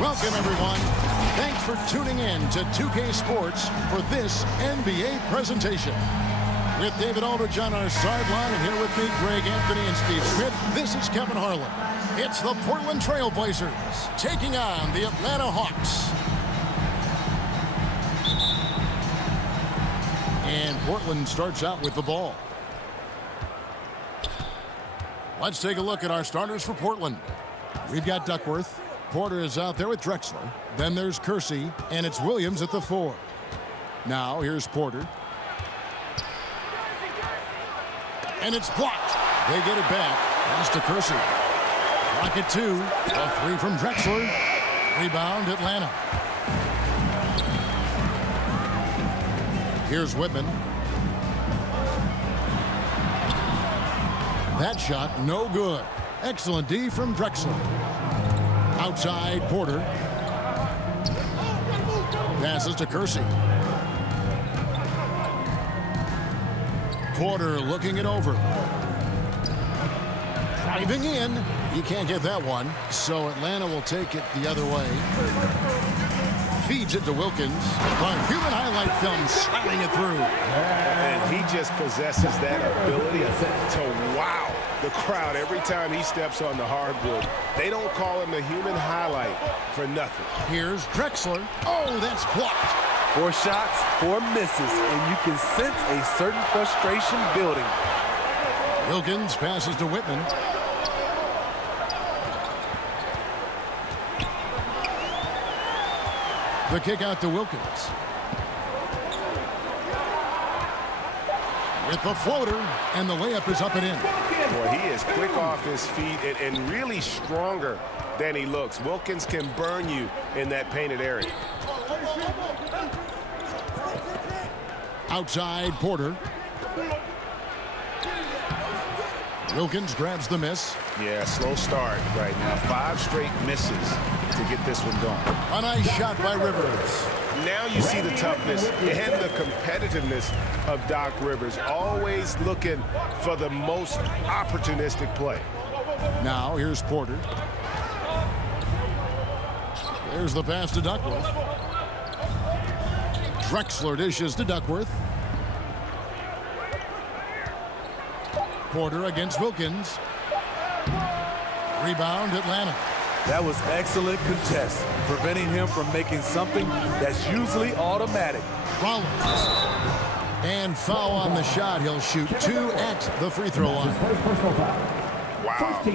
Welcome, everyone. Thanks for tuning in to 2K Sports for this NBA presentation. With David Aldridge on our sideline, and here with me, Greg Anthony and Steve Smith, this is Kevin Harlan. It's the Portland Trail Blazers taking on the Atlanta Hawks. And Portland starts out with the ball. Let's take a look at our starters for Portland. We've got Duckworth. Porter is out there with Drexler. Then there's Kersey, and it's Williams at the 4. Now here's Porter. And it's blocked. They get it back. Pass to Kersey. Rocket 2. A 3 from Drexler. Rebound, Atlanta. Here's Whitman. That shot, no good. Excellent D from Drexler. Outside, Porter. Passes to Kersey. Porter looking it over. Driving in. He can't get that one. So Atlanta will take it the other way. Feeds it to Wilkins. A human highlight film sliding it through. And he just possesses that ability to wow the crowd every time he steps on the hardwood. They don't call him the human highlight for nothing. Here's Drexler. Oh, that's blocked. 4 shots, 4 misses, and you can sense a certain frustration building. Wilkins passes to Whitman. The kick out to Wilkins. With the floater, and the layup is up and in. Boy, he is quick off his feet and really stronger than he looks. Wilkins can burn you in that painted area. Outside, Porter. Wilkins grabs the miss. Yeah, slow start right now. 5 straight misses to get this one going. A nice shot by Rivers. Now you see the toughness and the competitiveness of Doc Rivers, always looking for the most opportunistic play. Now here's Porter. There's the pass to Duckworth. Drexler dishes to Duckworth. Porter against Wilkins. Rebound, Atlanta. That was excellent contest, preventing him from making something that's usually automatic. Rollins. And foul on the shot. He'll shoot 2 at the free throw line.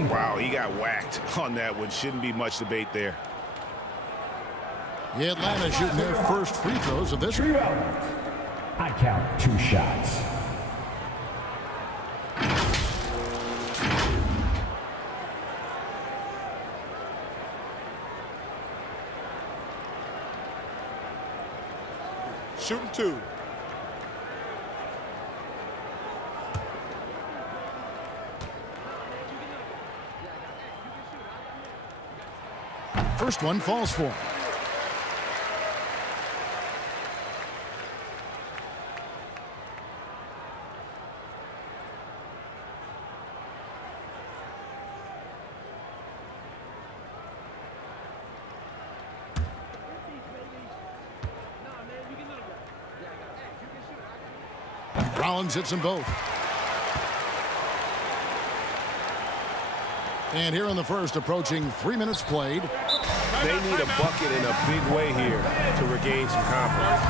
Wow, he got whacked on that one. Shouldn't be much debate there. The Atlanta shooting their first free throws of this one. I count 2 shots. Shooting 2. First one falls for him. Rollins hits them both. And here in the first, approaching 3 minutes played. They need a bucket in a big way here to regain some confidence.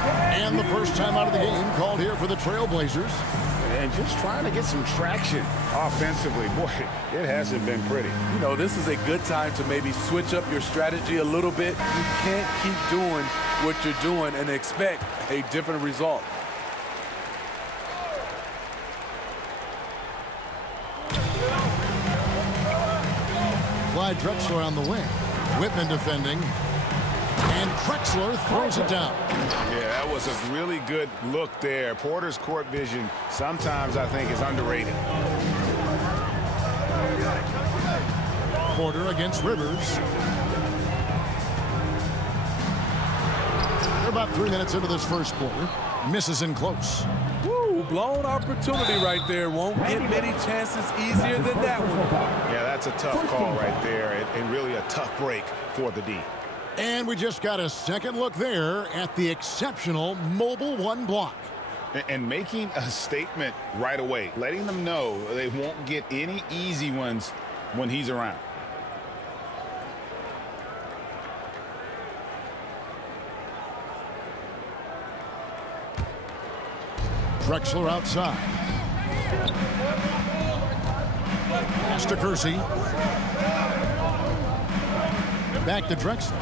And the first time out of the game called here for the Trail Blazers. And just trying to get some traction offensively. Boy, it hasn't been pretty. You know, this is a good time to maybe switch up your strategy a little bit. You can't keep doing what you're doing and expect a different result. Clyde Drexler on the wing. Whitman defending. And Drexler throws it down. Yeah, that was a really good look there. Porter's court vision sometimes, I think, is underrated. Porter against Rivers. They're about 3 minutes into this first quarter. Misses in close. Woo, blown opportunity right there. Won't get many chances easier than that one. Yeah, that's a tough call right there, and really a tough break for the D. And we just got a second look there at the exceptional Mobile One block. And making a statement right away, letting them know they won't get any easy ones when he's around. Drexler outside. Pass to Kersey. Back to Drexler.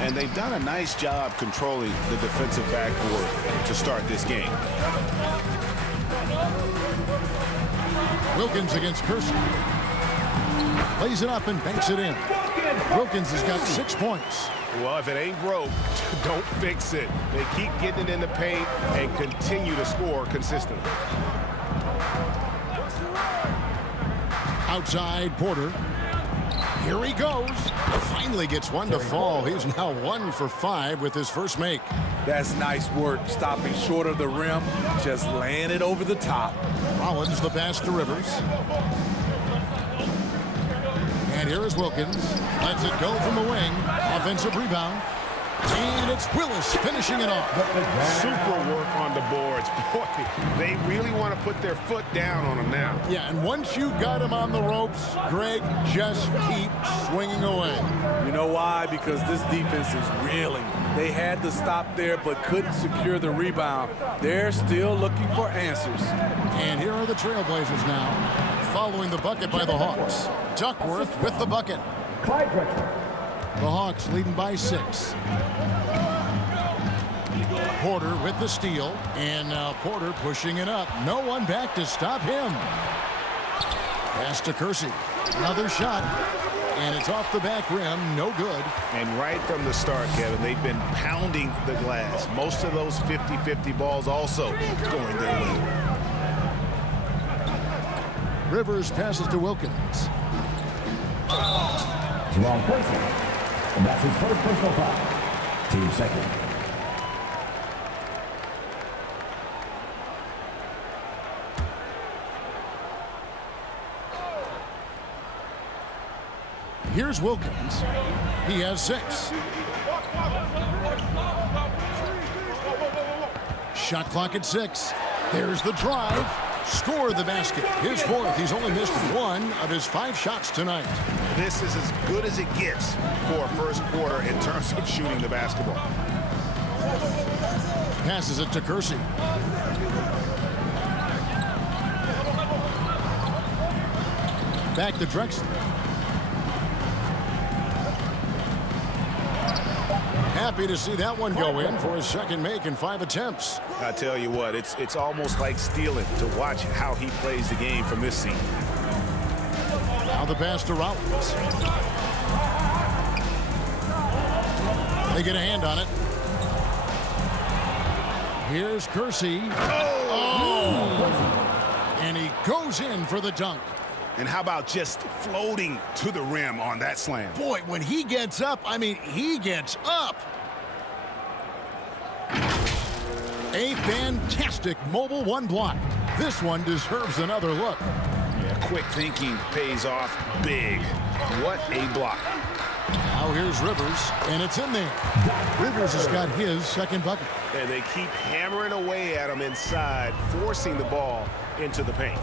And they've done a nice job controlling the defensive backboard to start this game. Wilkins against Kersey. Lays it up and banks it in. Wilkins has got 6 points. Well, if it ain't broke, don't fix it. They keep getting it in the paint and continue to score consistently. Outside Porter. Here he goes. Finally gets one to fall. He's now 1 for 5 with his first make. That's nice work, stopping short of the rim, just laying it over the top. Rollins the pass to Rivers. And here is Wilkins. Lets it go from the wing. Offensive rebound. And it's Willis finishing it off. Super work on the boards. Boy, they really want to put their foot down on him now. Yeah, and once you've got him on the ropes, Greg, just keep swinging away. You know why? Because this defense is reeling. They had to stop there but couldn't secure the rebound. They're still looking for answers. And here are the Trailblazers now, following the bucket by the Hawks. Duckworth with the bucket. Clyde Drexler. The Hawks leading by 6. Porter with the steal, and now Porter pushing it up. No one back to stop him. Pass to Kersey. Another shot, and it's off the back rim. No good. And right from the start, Kevin, they've been pounding the glass. Most of those 50-50 balls also going their way. Rivers passes to Wilkins. Jamal Percy. And that's his first personal foul. Team second. Here's Wilkins. He has 6. Shot clock at 6. There's the drive. Score the basket. His 4th. He's only missed 1 of his 5 shots tonight. This is as good as it gets for a first quarter in terms of shooting the basketball. Passes it to Kersey. Back to Drexler. Happy to see that one go in for his second make in 5 attempts. I tell you what, it's almost like stealing to watch how he plays the game from this seat. Now the pass to Rollins. They get a hand on it. Here's Kersey. Oh! And he goes in for the dunk. And how about just floating to the rim on that slam? Boy, when he gets up, I mean, he gets up. A fantastic Mobile One block. This one deserves another look. Yeah, quick thinking pays off big. What a block. Now here's Rivers, and it's in there. Rivers has got his second bucket. And they keep hammering away at him inside, forcing the ball into the paint.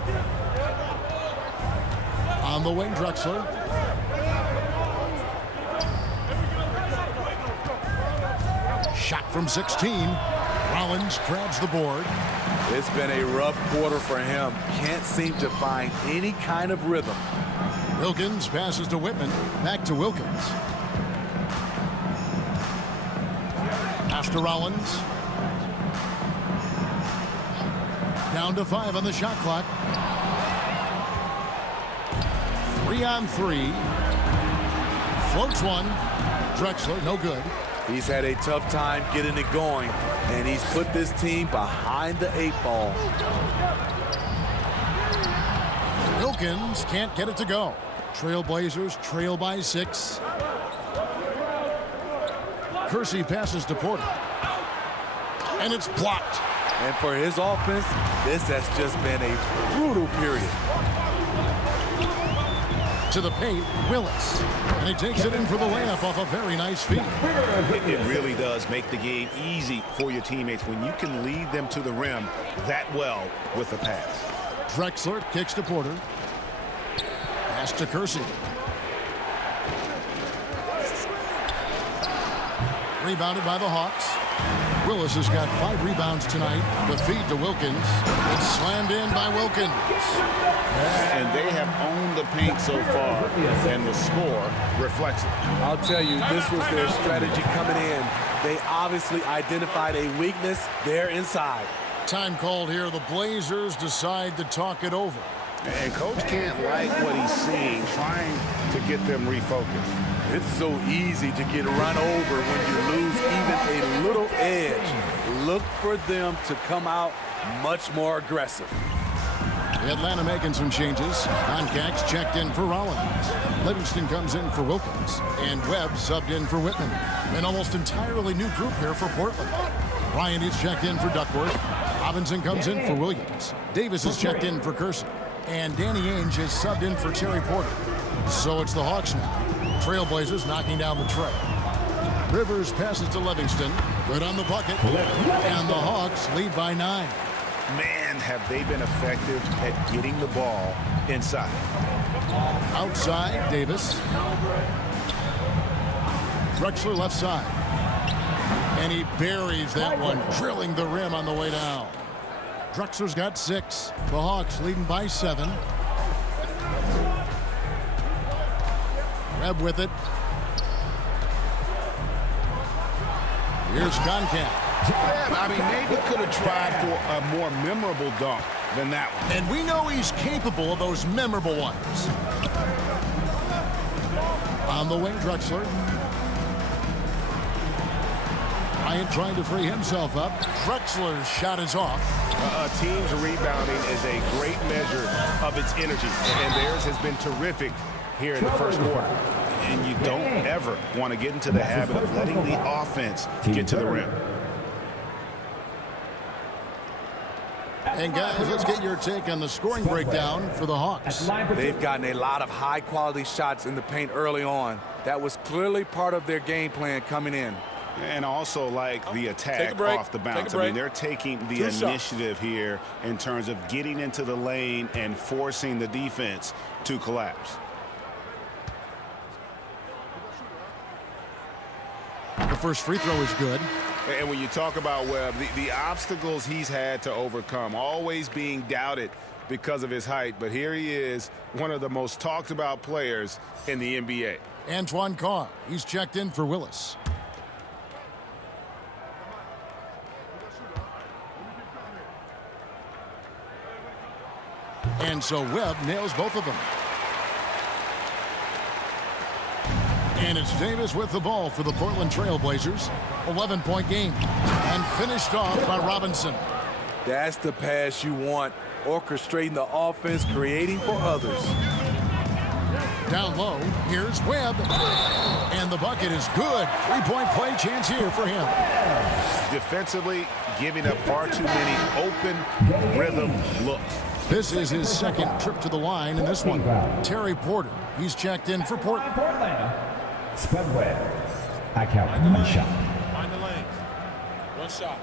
On the wing, Drexler. Shot from 16. Rollins grabs the board. It's been a rough quarter for him. Can't seem to find any kind of rhythm. Wilkins passes to Whitman. Back to Wilkins. Pass to Rollins. Down to 5 on the shot clock. 3 on 3. Floats one. Drexler, no good. He's had a tough time getting it going, and he's put this team behind the 8 ball. Wilkins can't get it to go. Trailblazers trail by 6. Kersey passes to Porter. And it's blocked. And for his offense, this has just been a brutal period. To the paint, Willis. And he takes it in for the layup off a very nice feed. It really does make the game easy for your teammates when you can lead them to the rim that well with a pass. Drexler kicks to Porter. Pass to Kersey. Rebounded by the Hawks. Willis has got 5 rebounds tonight. The feed to Wilkins. It's slammed in by Wilkins. And they have owned the paint so far, and the score reflects it. I'll tell you, this was their strategy coming in. They obviously identified a weakness there inside. Time called here. The Blazers decide to talk it over. And Coach can't like what he's seeing, trying to get them refocused. It's so easy to get run over when you lose even a little edge. Look for them to come out much more aggressive. Atlanta making some changes. Concax checked in for Rollins. Livingston comes in for Wilkins. And Webb subbed in for Whitman. An almost entirely new group here for Portland. Bryant is checked in for Duckworth. Robinson comes in for Williams. Davis is checked in for Kersey. And Danny Ainge is subbed in for Terry Porter. So it's the Hawks now. Trailblazers knocking down the tray. Rivers passes to Livingston. Good on the bucket. And the Hawks lead by 9. Man, have they been effective at getting the ball inside. Outside, Davis. Drexler left side. And he buries that one, drilling the rim on the way down. Drexler's got 6. The Hawks leading by 7. Webb with it. Here's Concac. I mean, maybe could have tried for a more memorable dunk than that one. And we know he's capable of those memorable ones. On the wing, Drexler. Bryant trying to free himself up. Drexler's shot is off. A team's rebounding is a great measure of its energy, and theirs has been terrific here in the first quarter. And you don't ever want to get into the habit of letting the offense get to the rim. And guys, let's get your take on the scoring breakdown for the Hawks. They've gotten a lot of high-quality shots in the paint early on. That was clearly part of their game plan coming in. And also like the attack off the bounce. I mean, they're taking the initiative here in terms of getting into the lane and forcing the defense to collapse. The first free throw is good. And when you talk about Webb, the obstacles he's had to overcome, always being doubted because of his height. But here he is, one of the most talked about players in the NBA. Antoine Carr, he's checked in for Willis. And so Webb nails both of them. And it's Davis with the ball for the Portland Trailblazers. 11-point game. And finished off by Robinson. That's the pass you want. Orchestrating the offense, creating for others. Down low, here's Webb. And the bucket is good. 3-point play chance here for him. Defensively, giving up far too many open rhythm looks. This is his second trip to the line in this one. Terry Porter, he's checked in for Portland. Spud Webb. I count 1 shot. Find the lanes. 1 shot.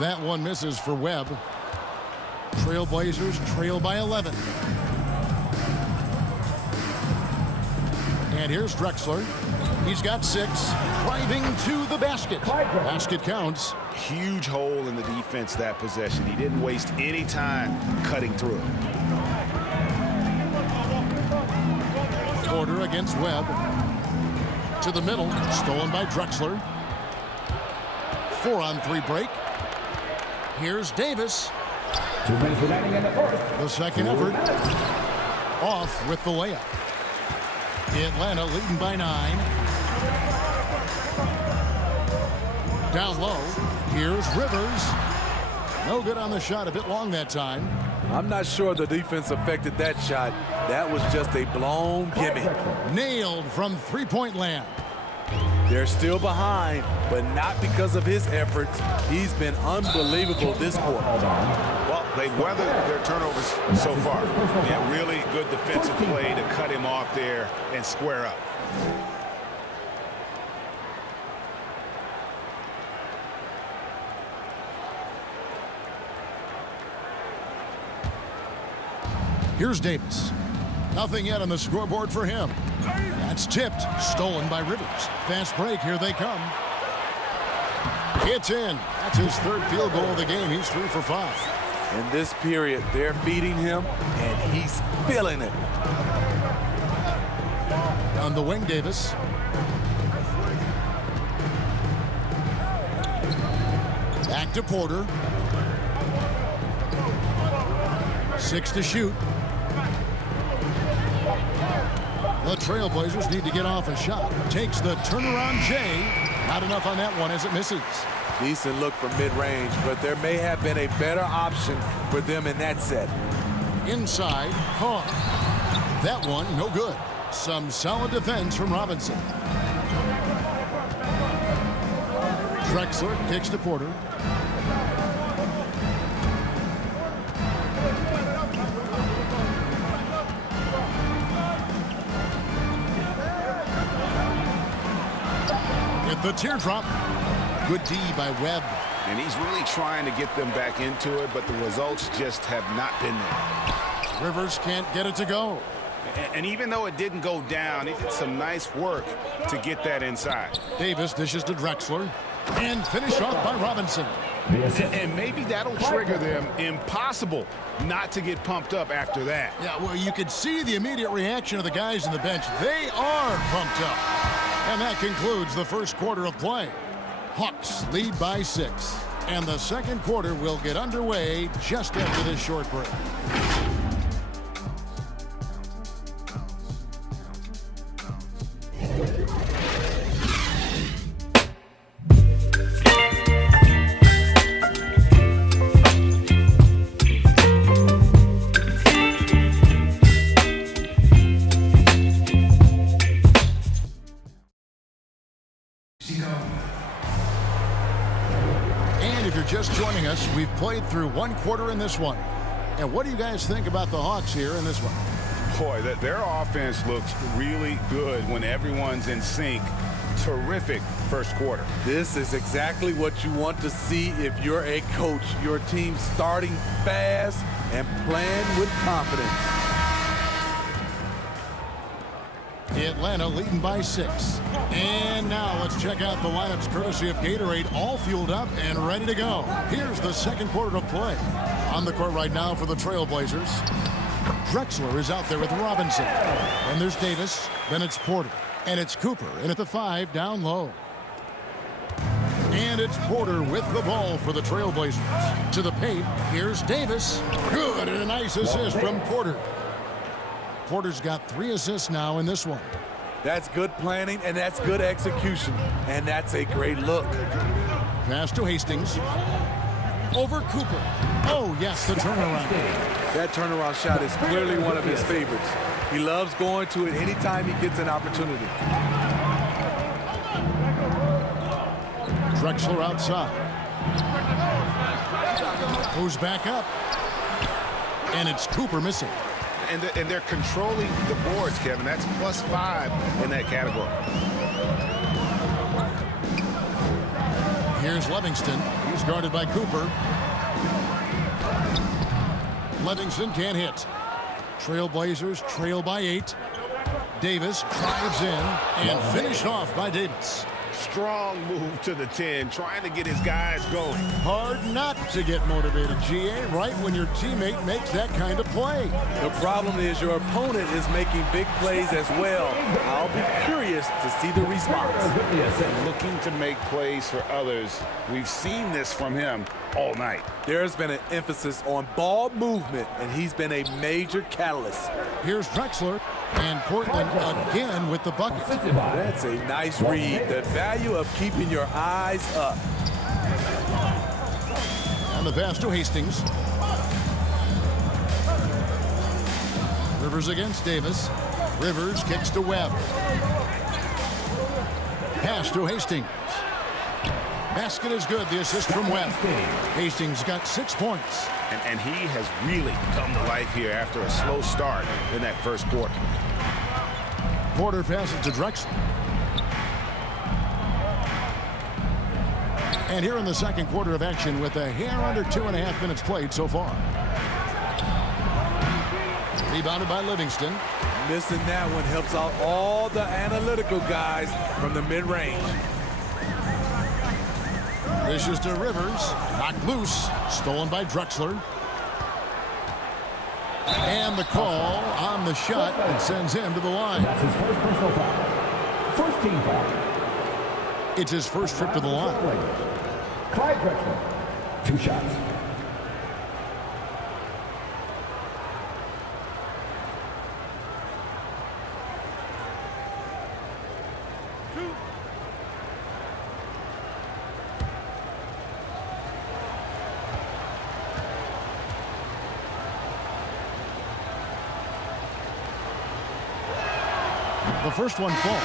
That one misses for Webb. Trailblazers trail by 11. And here's Drexler. He's got 6. Driving to the basket. Basket counts. Huge hole in the defense that possession. He didn't waste any time cutting through it. Porter against Webb. To the middle. Stolen by Drexler. 4-on-3 break. Here's Davis. 2 minutes remaining in the first. The second effort. Off with the layup. Atlanta leading by 9. Down low. Here's Rivers. No good on the shot. A bit long that time. I'm not sure the defense affected that shot. That was just a blown gimme. Nailed from 3-point land. They're still behind, but not because of his efforts. He's been unbelievable this quarter. Well, they've weathered their turnovers so far. Yeah, really good defensive play to cut him off there and square up. Here's Davis. Nothing yet on the scoreboard for him. That's tipped. Stolen by Rivers. Fast break. Here they come. It's in. That's his third field goal of the game. He's 3 for 5. In this period, they're feeding him, and he's feeling it. On the wing, Davis. Back to Porter. 6 to shoot. The Trailblazers need to get off a shot. Takes the turnaround Jay. Not enough on that one as it misses. Decent look from mid-range, but there may have been a better option for them in that set. Inside, Carr. That one, no good. Some solid defense from Robinson. Drexler kicks to Porter. The teardrop. Good D by Webb. And he's really trying to get them back into it, but the results just have not been there. Rivers can't get it to go. And even though it didn't go down, he did some nice work to get that inside. Davis dishes to Drexler. And finished off by Robinson. And maybe that'll trigger them. Impossible not to get pumped up after that. Yeah, well, you could see the immediate reaction of the guys on the bench. They are pumped up. And that concludes the first quarter of play. Hawks lead by 6. And the second quarter will get underway just after this short break. Just joining us, we've played through one quarter in this one. And what do you guys think about the Hawks here in this one? Boy, their offense looks really good when everyone's in sync. Terrific first quarter. This is exactly what you want to see if you're a coach. Your team starting fast and playing with confidence. Atlanta leading by 6. And now let's check out the lineups courtesy of Gatorade, all fueled up and ready to go. Here's the second quarter of play. On the court right now for the Trailblazers. Drexler is out there with Robinson. And there's Davis. Then it's Porter. And it's Cooper in at the 5 down low. And it's Porter with the ball for the Trailblazers. To the paint, here's Davis. Good, and a nice assist from Porter. Porter's got 3 assists now in this one. That's good planning, and that's good execution. And that's a great look. Pass to Hastings. Over Cooper. Oh, yes, the turnaround. That turnaround shot is clearly one of his favorites. He loves going to it anytime he gets an opportunity. Drexler outside. Goes back up. And it's Cooper missing. And they're controlling the boards, Kevin. That's +5 in that category. Here's Livingston. He's guarded by Cooper. Livingston can't hit. Trailblazers trail by 8. Davis drives in and finished off by Davis. Strong move to the 10, trying to get his guys going. Hard not to get motivated, GA, right when your teammate makes that kind of play. The problem is your opponent is making big plays as well. I'll be curious to see the response. Looking to make plays for others. We've seen this from him all night. There's been an emphasis on ball movement, and he's been a major catalyst. Here's Drexler, and Portland again with the bucket. That's a nice read. The value of keeping your eyes up. And the pass to Hastings. Rivers against Davis. Rivers kicks to Webb. Pass to Hastings. Basket is good. The assist from Webb. Hastings got 6 points. And he has really come to life here after a slow start in that first quarter. Porter passes to Drexler. And here in the second quarter of action with a hair under 2.5 minutes played so far. Rebounded by Livingston. Missing that one helps out all the analytical guys from the mid-range. This is to Rivers. Knocked loose. Stolen by Drexler. And the call on the shot that sends him to the line. That's his first personal foul. First team foul. It's his first trip to the line. Clyde Drexler. 2 shots. The first one falls.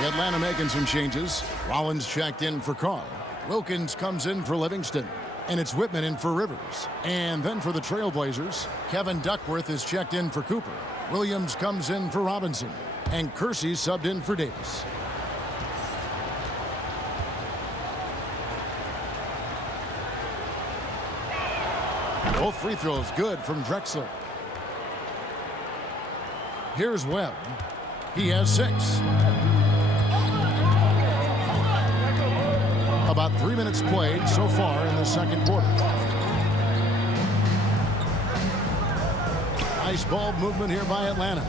The Atlanta making some changes. Rollins checked in for Carr. Wilkins comes in for Livingston. And it's Whitman in for Rivers. And then for the Trailblazers, Kevin Duckworth is checked in for Cooper. Williams comes in for Robinson. And Kersey subbed in for Davis. Both free throws good from Drexler. Here's Webb. He has 6. About 3 minutes played so far in the second quarter. Nice ball movement here by Atlanta.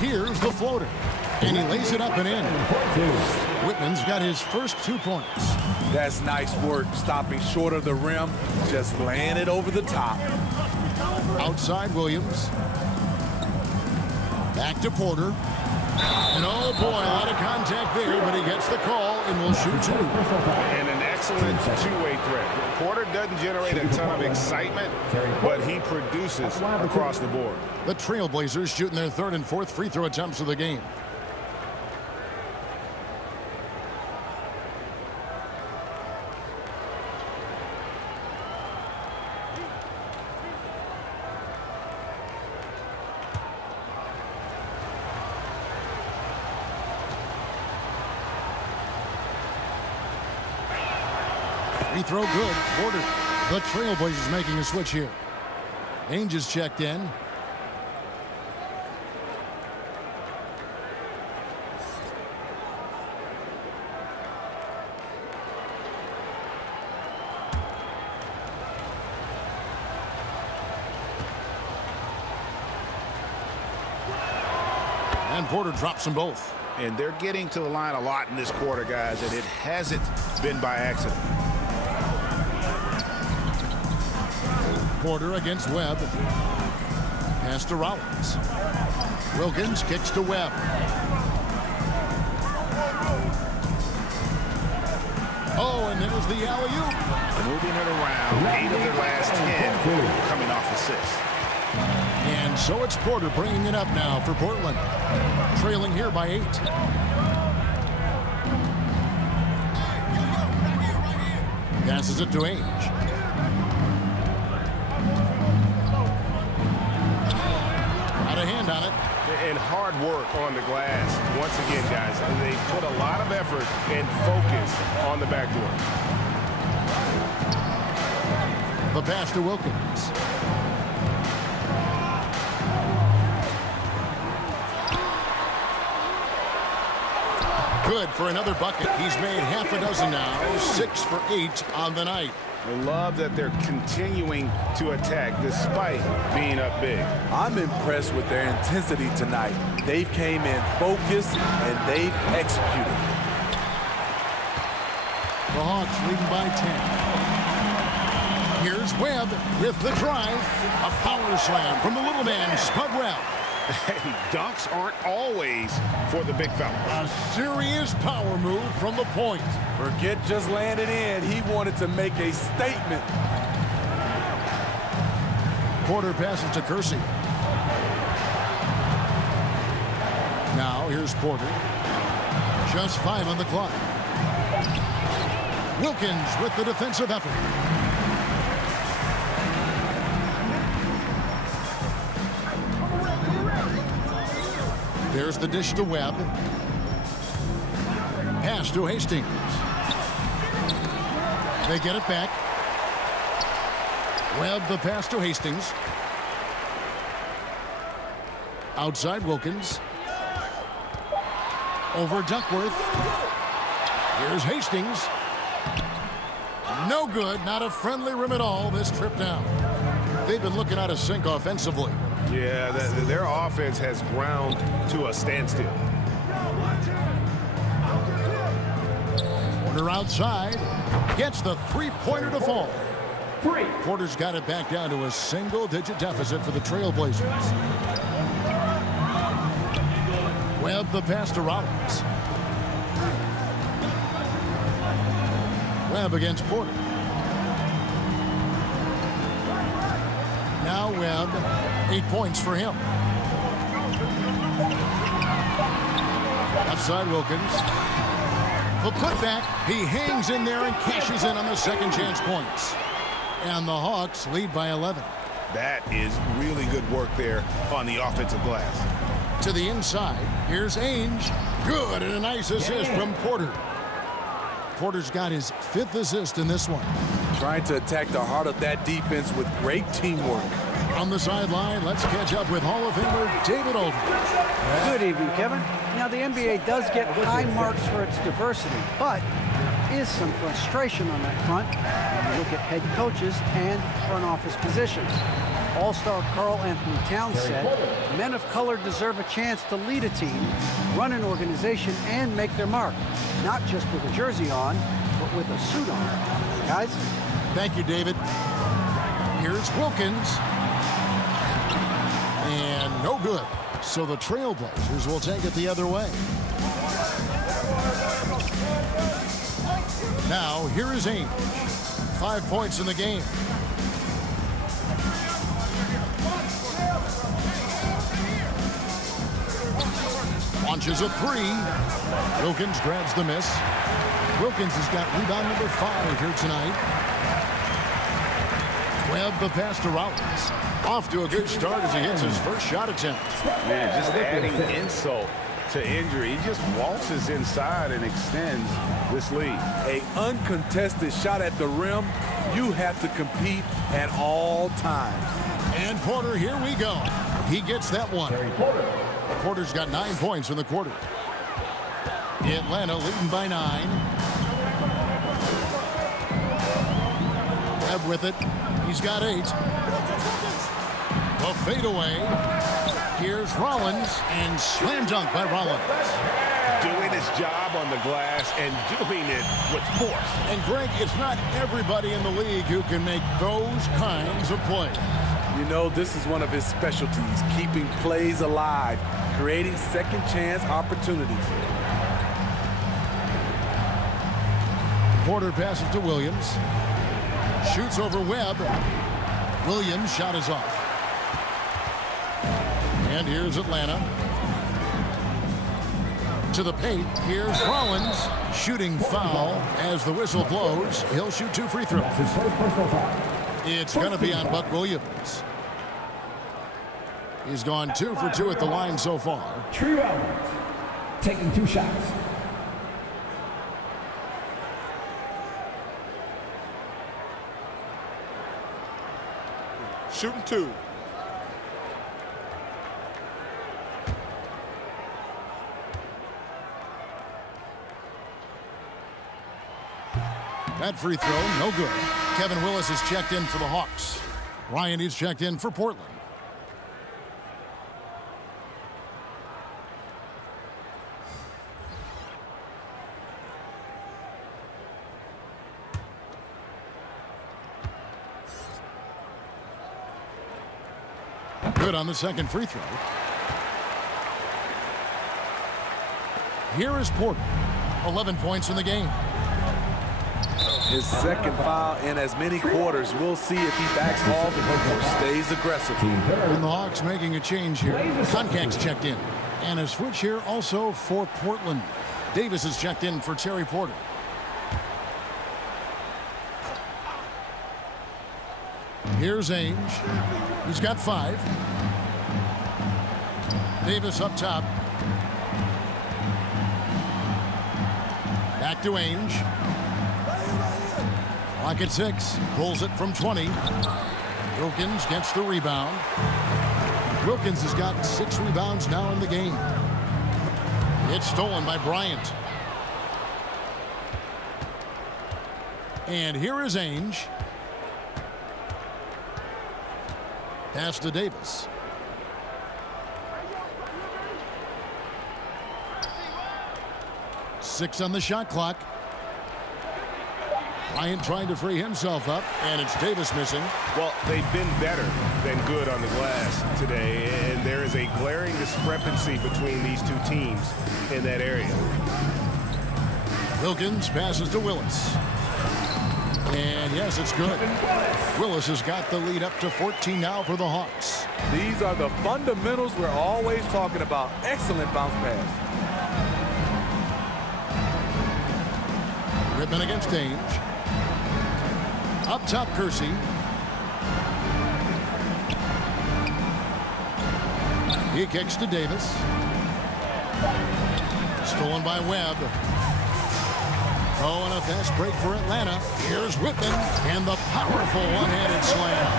Here's the floater. And he lays it up and in. Whitman's got his first 2 points. That's nice work, stopping short of the rim, just laying it over the top. Outside Williams. Back to Porter. And oh boy, a lot of contact there, but he gets the call and will shoot 2. And an excellent two-way threat. Porter doesn't generate a ton of excitement, but he produces across the board. The Trailblazers shooting their 3rd and 4th free throw attempts of the game. Free throw good. Porter. The Trailblazers making a switch here. Ainge is checked in. And Porter drops them both. And they're getting to the line a lot in this quarter, guys, and it hasn't been by accident. Porter against Webb. Pass to Rollins. Wilkins kicks to Webb. Oh, and there's the alley-oop. Moving it around. 8 of their last 10 coming off assists. And so it's Porter bringing it up now for Portland. Trailing here by 8. Passes it to Ainge. Got a hand on it. And hard work on the glass. Once again, guys, they put a lot of effort and focus on the backboard. The pass to Wilkins. Good for another bucket. He's made half a dozen now. 6 for 8 on the night. I love that they're continuing to attack despite being up big. I'm impressed with their intensity tonight. They came in focused and they've executed. The Hawks leading by 10. Here's Webb with the drive. A power slam from the little man, Spud Webb. Hey, dunks aren't always for the big fella. A serious power move from the point. Forget just landing in. He wanted to make a statement. Porter passes to Kersey. Now here's Porter. Just 5 on the clock. Wilkins with the defensive effort. There's the dish to Webb. Pass to Hastings. They get it back. Webb the pass to Hastings. Outside Wilkins. Over Duckworth. Here's Hastings. No good. Not a friendly rim at all this trip down. They've been looking out of sync offensively. Yeah, their offense has ground to a standstill. Porter outside. Gets the three-pointer to fall. Porter's got it back down to a single-digit deficit for the Trailblazers. Webb the pass to Rollins. Webb against Porter. Now Webb, 8 points for him. Outside Wilkins. The putback, he hangs in there and cashes in on the second chance points. And the Hawks lead by 11. That is really good work there on the offensive glass. To the inside, here's Ainge. Good, and a nice assist from Porter. Porter's got his 5th assist in this one. Trying to attack the heart of that defense with great teamwork. On the sideline, let's catch up with Hall of Famer David Aldridge. Good evening, Kevin. Now, the NBA does get high marks for its diversity, but there is some frustration on that front when you look at head coaches and front office positions. All-star Karl Anthony Towns said, men of color deserve a chance to lead a team, run an organization, and make their mark. Not just with a jersey on, but with a suit on. Guys? Thank you, David. Here's Wilkins. And no good. So the Trailblazers will take it the other way. Now, here is Ainge. 5 points in the game. Launches a three. Wilkins grabs the miss. Wilkins has got rebound number 5 here tonight. Webb the pass to Rollins. Off to a good start as he hits his first shot attempt. Man, just adding insult to injury. He just waltzes inside and extends this lead. An uncontested shot at the rim. You have to compete at all times. And Porter, here we go. He gets that one. Porter's got 9 points in the quarter. Atlanta leading by 9. Webb with it. He's got 8. The fadeaway. Here's Rollins, and slam dunk by Rollins. Doing his job on the glass and doing it with force. And Greg, it's not everybody in the league who can make those kinds of plays. You know, this is one of his specialties, keeping plays alive, creating second chance opportunities. Porter passes to Williams. Shoots over Webb. Williams' shot is off. And here's Atlanta. To the paint. Here's Rollins. Shooting foul as the whistle blows. He'll shoot 2 free throws. It's going to be on Buck Williams. He's gone 2 for 2 at the line so far. Tree Rollins taking 2 shots. Shooting 2. That free throw, no good. Kevin Willis is checked in for the Hawks. Ryan is checked in for Portland. Good on the second free throw. Here is Porter. 11 points in the game. His second foul in as many quarters. We'll see if he backs off or stays aggressive. And the Hawks making a change here. Koncak's checked in. And a switch here also for Portland. Davis is checked in for Terry Porter. Here's Ainge. He's got 5. Davis up top. Back to Ainge. Clock at 6. Pulls it from 20. Wilkins gets the rebound. Wilkins has got 6 rebounds now in the game. It's stolen by Bryant. And here is Ainge. Pass to Davis. Six on the shot clock. Bryant trying to free himself up, and it's Davis missing. Well, they've been better than good on the glass today, and there is a glaring discrepancy between these two teams in that area. Wilkins passes to Willis. And yes, it's good. Willis has got the lead up to 14 now for the Hawks. These are the fundamentals we're always talking about. Excellent bounce pass. Rittman against Ainge. Up top, Kersey. He kicks to Davis. Stolen by Webb. Oh, and a fast break for Atlanta. Here's Whitman and the powerful one-handed slam.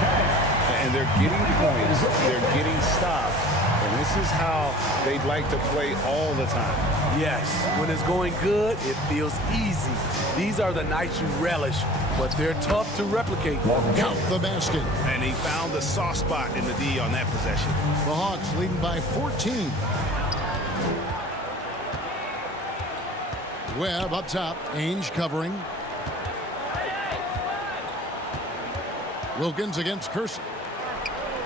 And they're getting points. They're getting stops. And this is how they'd like to play all the time. Yes, when it's going good, it feels easy. These are the nights you relish, but they're tough to replicate. Count the basket. And he found the soft spot in the D on that possession. The Hawks leading by 14. Webb up top. Ainge covering. Wilkins against Kersey.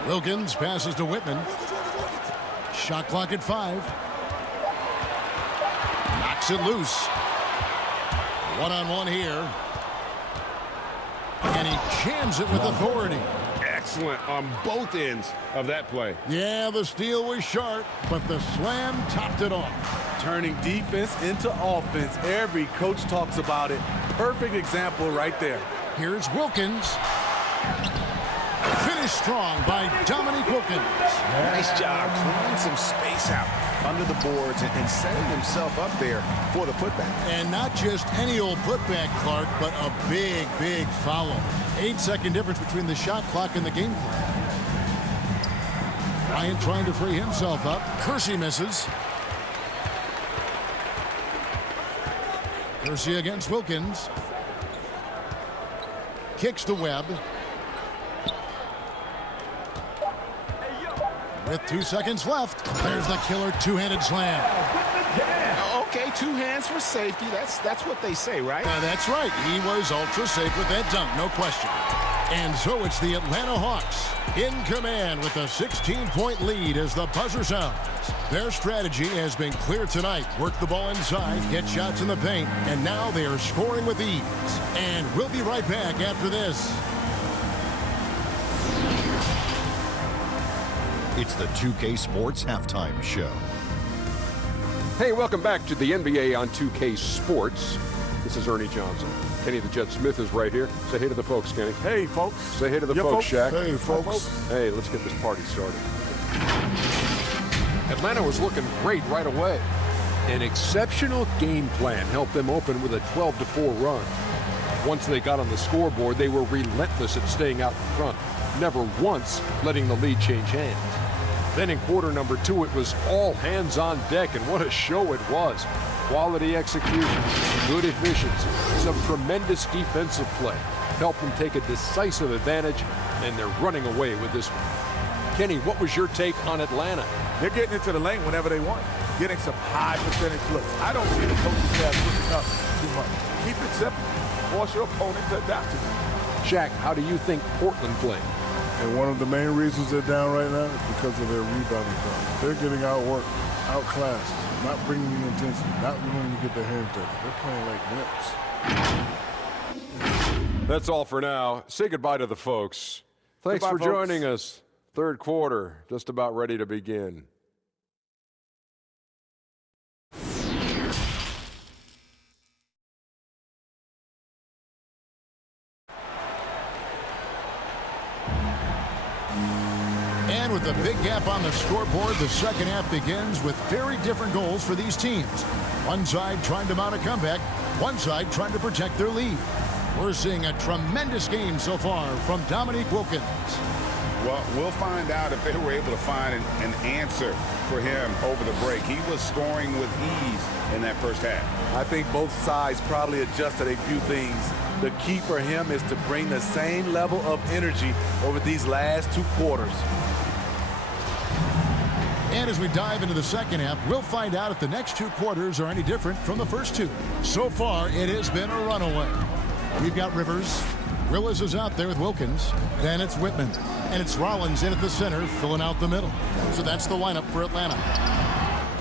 Wilkins passes to Whitman. Shot clock at 5. Knocks it loose. One-on-one here. And he jams it with authority. Excellent on both ends of that play. Yeah, the steal was sharp, but the slam topped it off. Turning defense into offense. Every coach talks about it. Perfect example right there. Here's Wilkins. Finished strong by Dominique Wilkins. Nice job clearing some space out under the boards and setting himself up there for the putback. And not just any old putback, Clark, but a big, big foul. 8-second difference between the shot clock and the game clock. Bryant trying to free himself up. Kersey misses. Kersey against Wilkins. Kicks to Webb. With 2 seconds left, there's the killer two-handed slam. Okay, 2 hands for safety. That's what they say, right? That's right. He was ultra safe with that dunk, no question. And so it's the Atlanta Hawks in command with a 16-point lead as the buzzer sounds. Their strategy has been clear tonight. Work the ball inside, get shots in the paint, and now they are scoring with ease. And we'll be right back after this. It's the 2K Sports Halftime Show. Hey, welcome back to the NBA on 2K Sports. This is Ernie Johnson. Kenny the Jet Smith is right here. Say hey to the folks, Kenny. Hey, folks. Say hey to the folks, Shaq. Hey, folks. Hey, let's get this party started. Atlanta was looking great right away. An exceptional game plan helped them open with a 12-4 run. Once they got on the scoreboard, they were relentless at staying out in front, never once letting the lead change hands. Then in quarter number 2, it was all hands on deck, and what a show it was. Quality execution, good efficiency, some tremendous defensive play helped them take a decisive advantage, and they're running away with this one. Kenny, what was your take on Atlanta? They're getting into the lane whenever they want, getting some high percentage looks. I don't see the coaching staff looking up too much. Keep it simple. Force your opponent to adapt to it. Shaq, how do you think Portland played? And one of the main reasons they're down right now is because of their rebounding problem. They're getting outworked, outclassed, not bringing the intensity, not willing to get their hands dirty. They're playing like wimps. That's all for now. Say goodbye to the folks. Thanks Goodbye, for folks. joining us. Third quarter, just about ready to begin. And with a big gap on the scoreboard, the second half begins with very different goals for these teams. One side trying to mount a comeback, one side trying to protect their lead. We're seeing a tremendous game so far from Dominique Wilkins. Well, we'll find out if they were able to find an answer for him over the break. He was scoring with ease in that first half. I think both sides probably adjusted a few things. The key for him is to bring the same level of energy over these last 2 quarters. And as we dive into the second half, we'll find out if the next 2 quarters are any different from the first 2. So far, it has been a runaway. We've got Rivers. Willis is out there with Wilkins. Then it's Whitman. And it's Rollins in at the center, filling out the middle. So that's the lineup for Atlanta.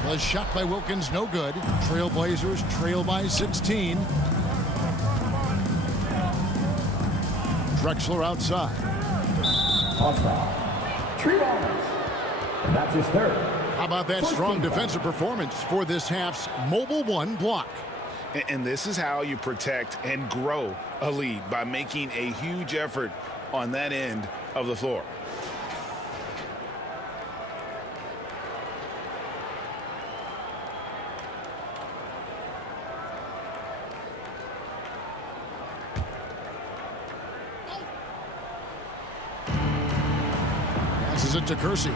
The shot by Wilkins, no good. Trailblazers trail by 16. Drexler outside. Tree Rollins. And that's his third. How about that strong defensive performance for this half's Mobile One block? And this is how you protect and grow a lead, by making a huge effort on that end of the floor. Passes it to Kersey.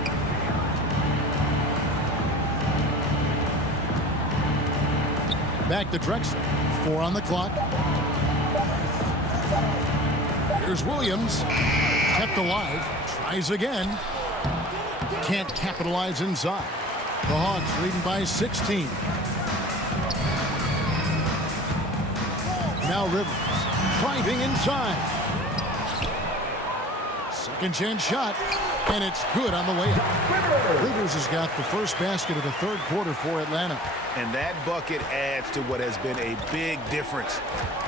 Back to Drexler. 4 on the clock. Here's Williams. Kept alive. Tries again. Can't capitalize inside. The Hawks leading by 16. Now Rivers. Driving inside. Second chance shot. And it's good on the way up. Rivers has got the first basket of the third quarter for Atlanta. And that bucket adds to what has been a big difference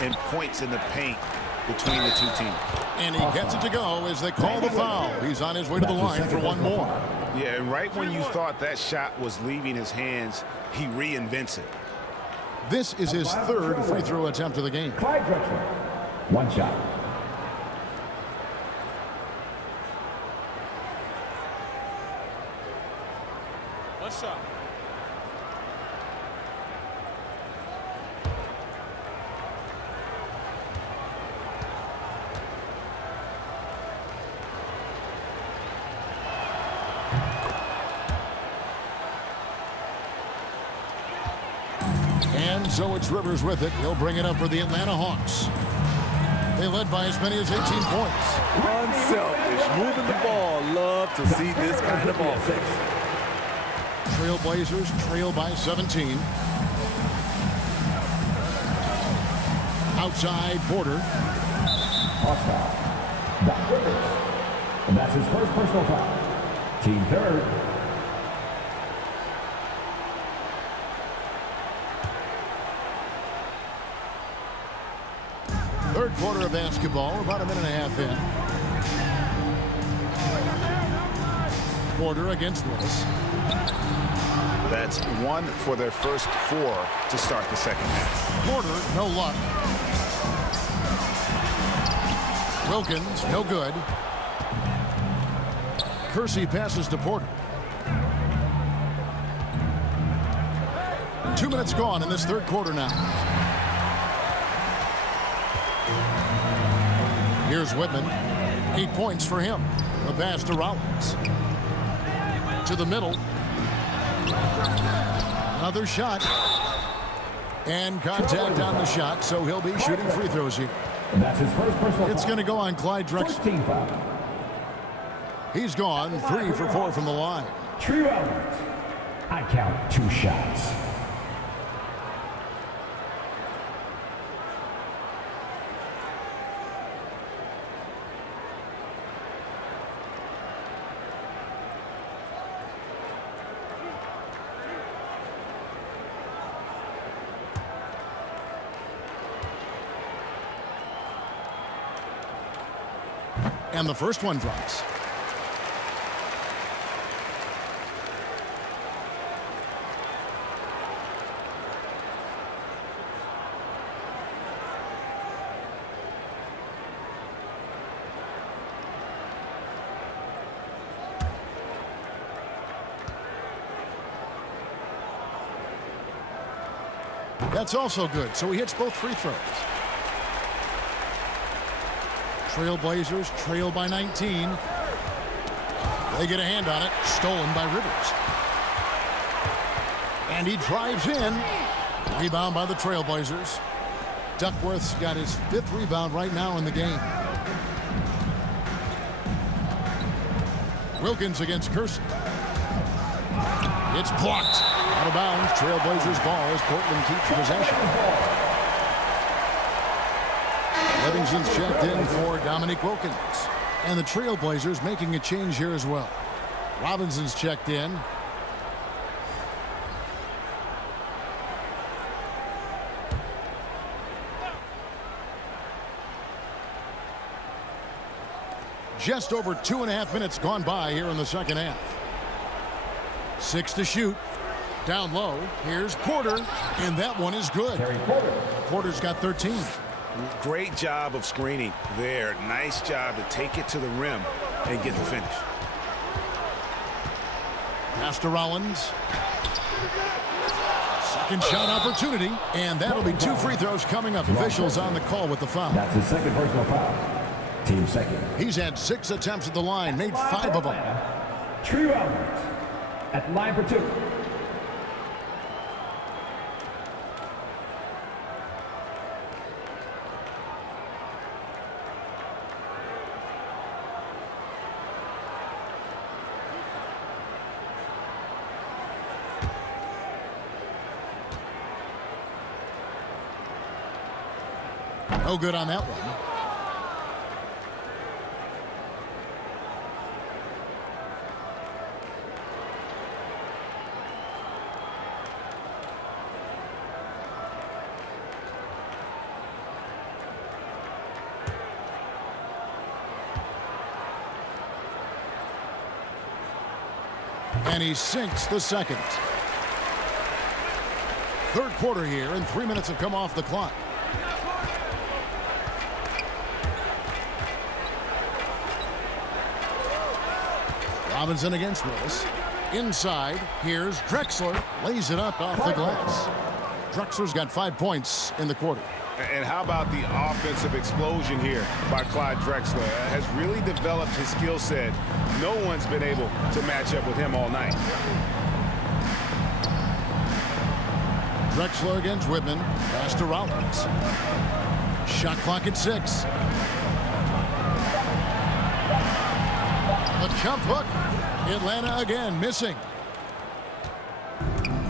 in points in the paint between the 2 teams. And he gets it to go as they call the foul. He's on his way to the line for one more. Yeah, and right when you thought that shot was leaving his hands, he reinvents it. This is his third free throw attempt of the game. Clyde Drexler. 1 shot. One shot. And so it's Rivers with it. He'll bring it up for the Atlanta Hawks. They led by as many as 18 points. Unselfish, moving the ball. Love to see this kind of offense. Trailblazers trail by 17. Outside Porter. Doc Rivers. And that's his first personal foul. Team third. Third quarter of basketball, about a minute and a half in. Porter against Willis. That's 1 for their first 4 to start the second half. Porter, no luck. Wilkins, no good. Kersey passes to Porter. 2 minutes gone in this third quarter now. Here's Whitman. 8 points for him. The pass to Rollins. To the middle. Another shot. And contact on the shot, so he'll be shooting free throws here. That's his first personal foul. It's going to go on Clyde Drexler. He's gone 3 for 4 from the line. Tree Rollins. I count 2 shots. And the first one drops. That's also good, so he hits both free throws. Trailblazers trail by 19. They get a hand on it, stolen by Rivers. And he drives in. Rebound by the Trailblazers. Duckworth's got his 5th rebound right now in the game. Wilkins against Kersey. It's blocked. Out of bounds. Trailblazers ball as Portland keeps possession. Livingston's checked in for Dominique Wilkins. And the Trailblazers making a change here as well. Robinson's checked in. Just over 2.5 minutes gone by here in the second half. 6 to shoot. Down low. Here's Porter. And that one is good. Porter's got 13. Great job of screening there. Nice job to take it to the rim and get the finish. Pass to Rollins. Second shot opportunity. And that'll be 2 free throws coming up. Officials on the call with the foul. That's his second personal foul. Team second. He's had 6 attempts at the line, made 5 of them. Tree Rollins at line for 2. No good on that one. And he sinks the second. Third quarter here, and 3 minutes have come off the clock. Robinson against Willis. Inside, here's Drexler. Lays it up off the glass. Drexler's got 5 points in the quarter. And how about the offensive explosion here by Clyde Drexler? Has really developed his skill set. No one's been able to match up with him all night. Drexler against Whitman. Pass to Rollins. Shot clock at 6. A jump hook. Atlanta again missing.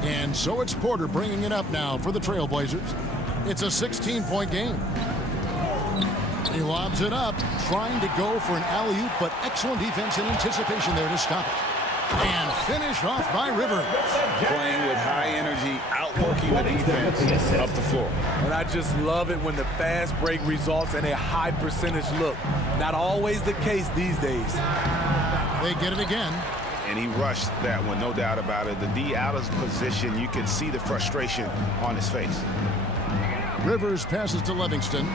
And so it's Porter bringing it up now for the Trailblazers. It's a 16-point game. He lobs it up, trying to go for an alley-oop, but excellent defense and anticipation there to stop it. And finish off by Rivers. Playing with high energy, outworking the defense up the floor. And I just love it when the fast break results in a high percentage look. Not always the case these days. They get it again. And he rushed that one, no doubt about it. The D out of position, you can see the frustration on his face. Rivers passes to Livingston.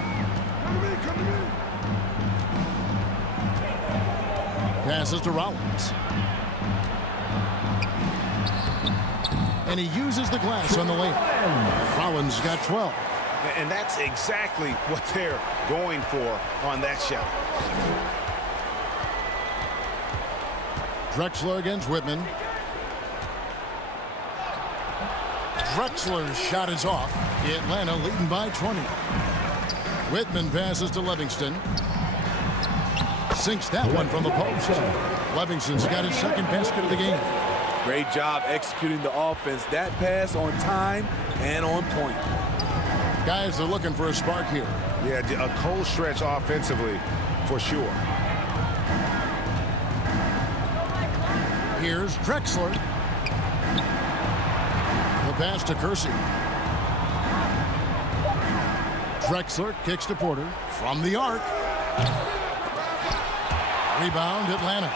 Passes to Rollins. And he uses the glass on the layup. Rollins got 12. And that's exactly what they're going for on that shot. Drexler against Whitman. Drexler's shot is off. Atlanta leading by 20. Whitman passes to Livingston. Sinks that one from the post. Livingston's got his second basket of the game. Great job executing the offense. That pass on time and on point. Guys are looking for a spark here. Yeah, a cold stretch offensively for sure. Here's Drexler. The pass to Kersey. Drexler kicks to Porter from the arc. Rebound Atlanta.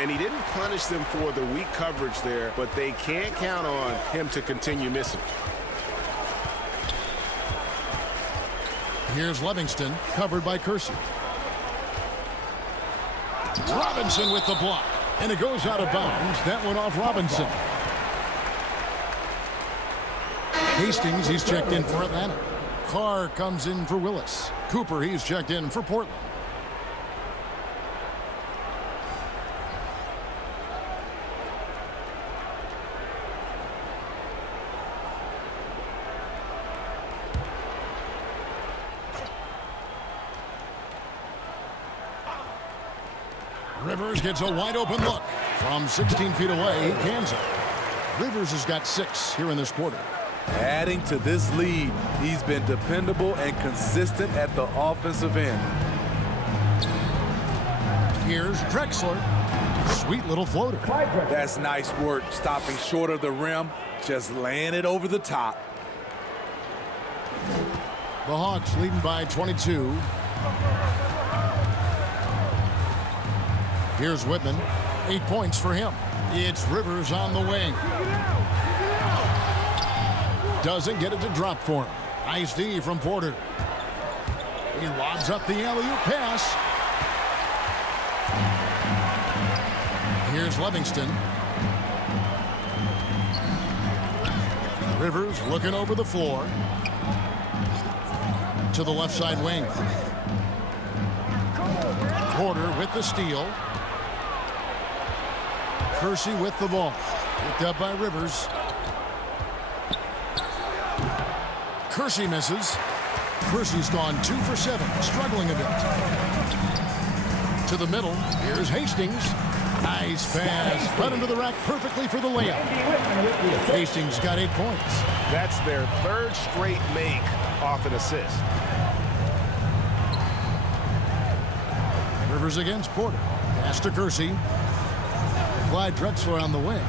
And he didn't punish them for the weak coverage there, but they can't count on him to continue missing. Here's Livingston, covered by Kersey. Robinson with the block. And it goes out of bounds. That went off Robinson. Hastings, he's checked in for Atlanta. Carr comes in for Willis. Cooper, he's checked in for Portland. Rivers gets a wide open look. From 16 feet away, he cans it. Rivers has got 6 here in this quarter. Adding to this lead, he's been dependable and consistent at the offensive end. Here's Drexler. Sweet little floater. That's nice work, stopping short of the rim, just laying it over the top. The Hawks leading by 22. Here's Whitman. 8 points for him. It's Rivers on the wing. Doesn't get it to drop for him. Nice D from Porter. He lobs up the alley-oop pass. Here's Livingston. Rivers looking over the floor. To the left side wing. Porter with the steal. Kersey with the ball. Picked up by Rivers. Kersey misses. Kersey's gone 2 for 7, struggling a bit. To the middle. Here's Hastings. Nice pass. Right into the rack perfectly for the layup. Hastings got 8 points. That's their 3rd straight make off an assist. Rivers against Porter. Pass to Kersey. Clyde Drexler on the wing.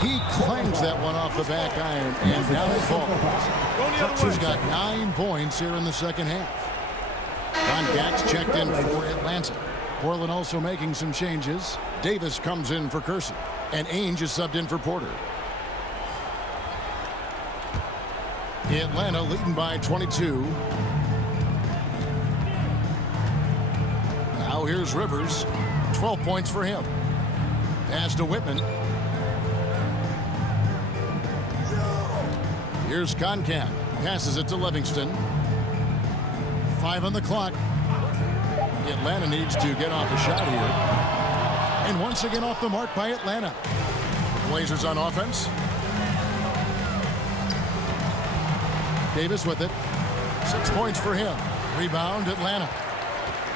He clangs that one off the back iron, and now it falls. Drexler's got 9 points here in the second half. Concax checked in for Atlanta. Portland also making some changes. Davis comes in for Kersey, and Ainge is subbed in for Porter. Atlanta leading by 22. Now here's Rivers. 12 points for him. Pass to Whitman. Here's Concan. Passes it to Livingston. 5 on the clock. Atlanta needs to get off a shot here. And once again off the mark by Atlanta. Blazers on offense. Davis with it. 6 points for him. Rebound Atlanta.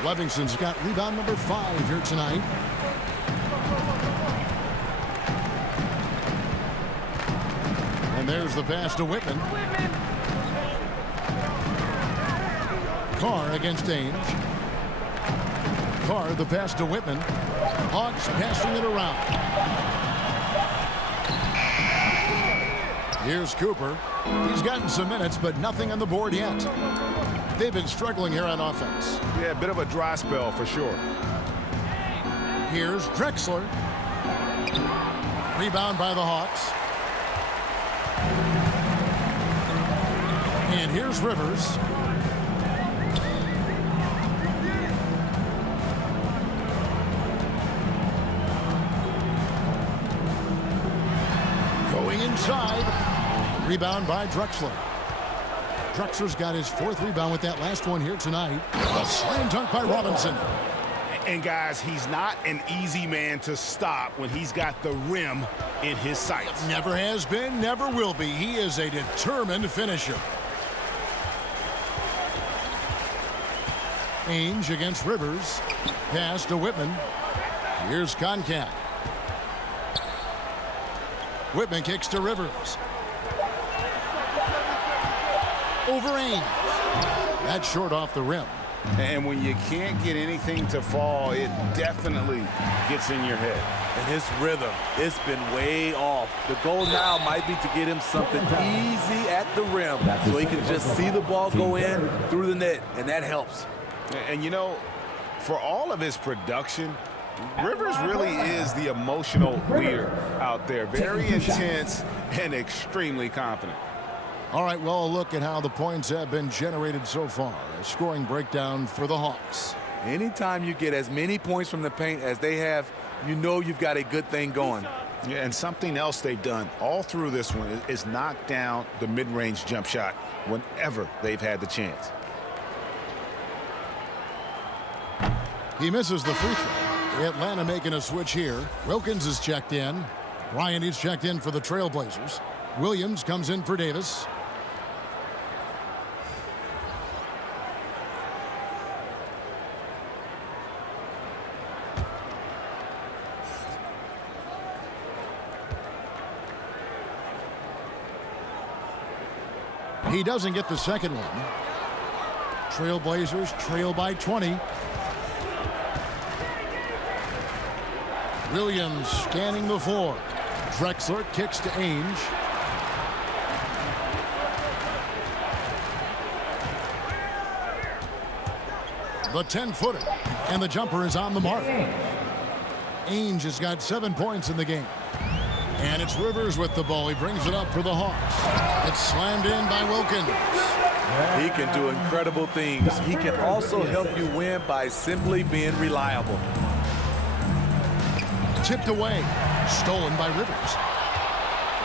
Livingston's got rebound number 5 here tonight. And there's the pass to Whitman. Carr against Ainge. Carr, the pass to Whitman. Hawks passing it around. Here's Cooper. He's gotten some minutes, but nothing on the board yet. They've been struggling here on offense. Yeah, a bit of a dry spell for sure. Here's Drexler. Rebound by the Hawks. And here's Rivers. Going inside. Rebound by Drexler. Drexler's got his 4th rebound with that last one here tonight. A slam dunk by Robinson. And guys, he's not an easy man to stop when he's got the rim in his sights. Never has been, never will be. He is a determined finisher. Ainge against Rivers. Pass to Whitman. Here's Concat. Whitman kicks to Rivers. Over Ainge. That's short off the rim. And when you can't get anything to fall, it definitely gets in your head. And his rhythm, it's been way off. The goal now might be to get him something easy at the rim so he can just see the ball go in through the net, and that helps. And, you know, for all of his production, Rivers really is the emotional leader out there. Very intense and extremely confident. All right, well, a look at how the points have been generated so far. A scoring breakdown for the Hawks. Anytime you get as many points from the paint as they have, you know you've got a good thing going. Yeah, and something else they've done all through this one is knock down the mid-range jump shot whenever they've had the chance. He misses the free throw. Atlanta making a switch here. Wilkins is checked in. Bryant is checked in for the Trailblazers. Williams comes in for Davis. He doesn't get the second one. Trailblazers trail by 20. Williams scanning the floor. Drexler kicks to Ainge. The 10-footer. And the jumper is on the mark. Ainge has got 7 points in the game. And it's Rivers with the ball. He brings it up for the Hawks. It's slammed in by Wilkins. He can do incredible things. He can also help you win by simply being reliable. Tipped away. Stolen by Rivers.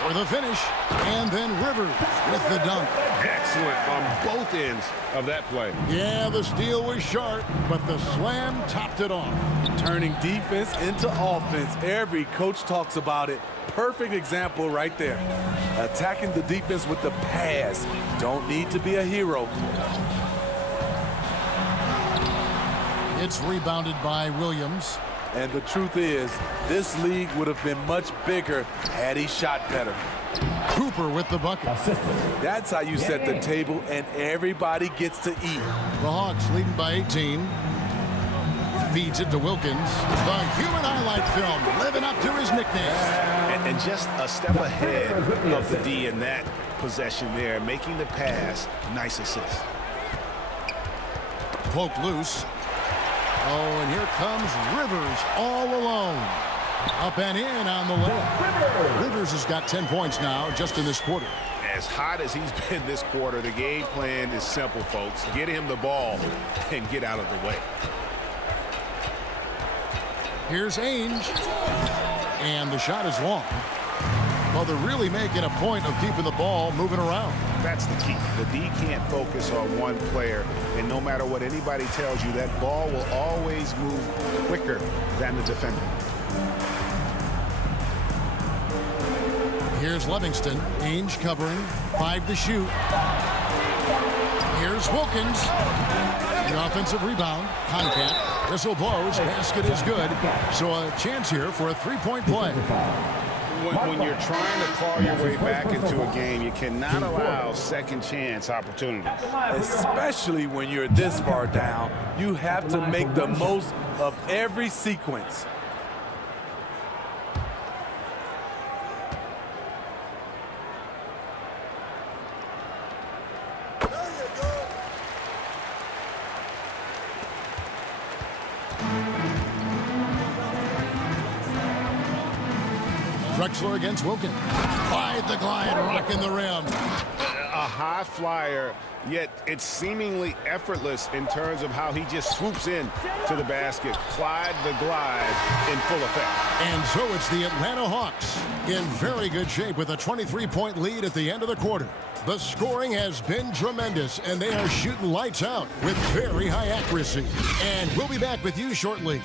For the finish. And then Rivers with the dunk. Excellent on both ends of that play. Yeah, the steal was sharp, but the slam topped it off. Turning defense into offense. Every coach talks about it. Perfect example right there. Attacking the defense with the pass. Don't need to be a hero. It's rebounded by Williams. And the truth is, this league would have been much bigger had he shot better. Cooper with the bucket. That's how you set the table, and everybody gets to eat. The Hawks leading by 18. Feeds it to Wilkins. The human highlight film living up to his nickname. And just a step ahead of the D in that possession there, making the pass. Nice assist. Poked loose. Oh, and here comes Rivers all alone. Up and in on the layup. Rivers has got 10 points now just in this quarter. As hot as he's been this quarter, the game plan is simple, folks. Get him the ball and get out of the way. Here's Ainge. And the shot is long. Well, they're really making a point of keeping the ball moving around. That's the key. The D can't focus on one player, and no matter what anybody tells you, that ball will always move quicker than the defender. Here's Livingston. Ainge covering. 5 to shoot. Here's Wilkins. The offensive rebound. Contact. Whistle blows. Basket is good. So a chance here for a three-point play. When you're trying to claw your way back into a game, you cannot allow second chance opportunities. Especially when you're this far down, you have to make the most of every sequence. Drexler against Wilkins. Clyde the Glide rocking the rim. A high flyer, yet it's seemingly effortless in terms of how he just swoops in to the basket. Clyde the Glide in full effect. And so it's the Atlanta Hawks in very good shape with a 23-point lead at the end of the quarter. The scoring has been tremendous, and they are shooting lights out with very high accuracy. And we'll be back with you shortly.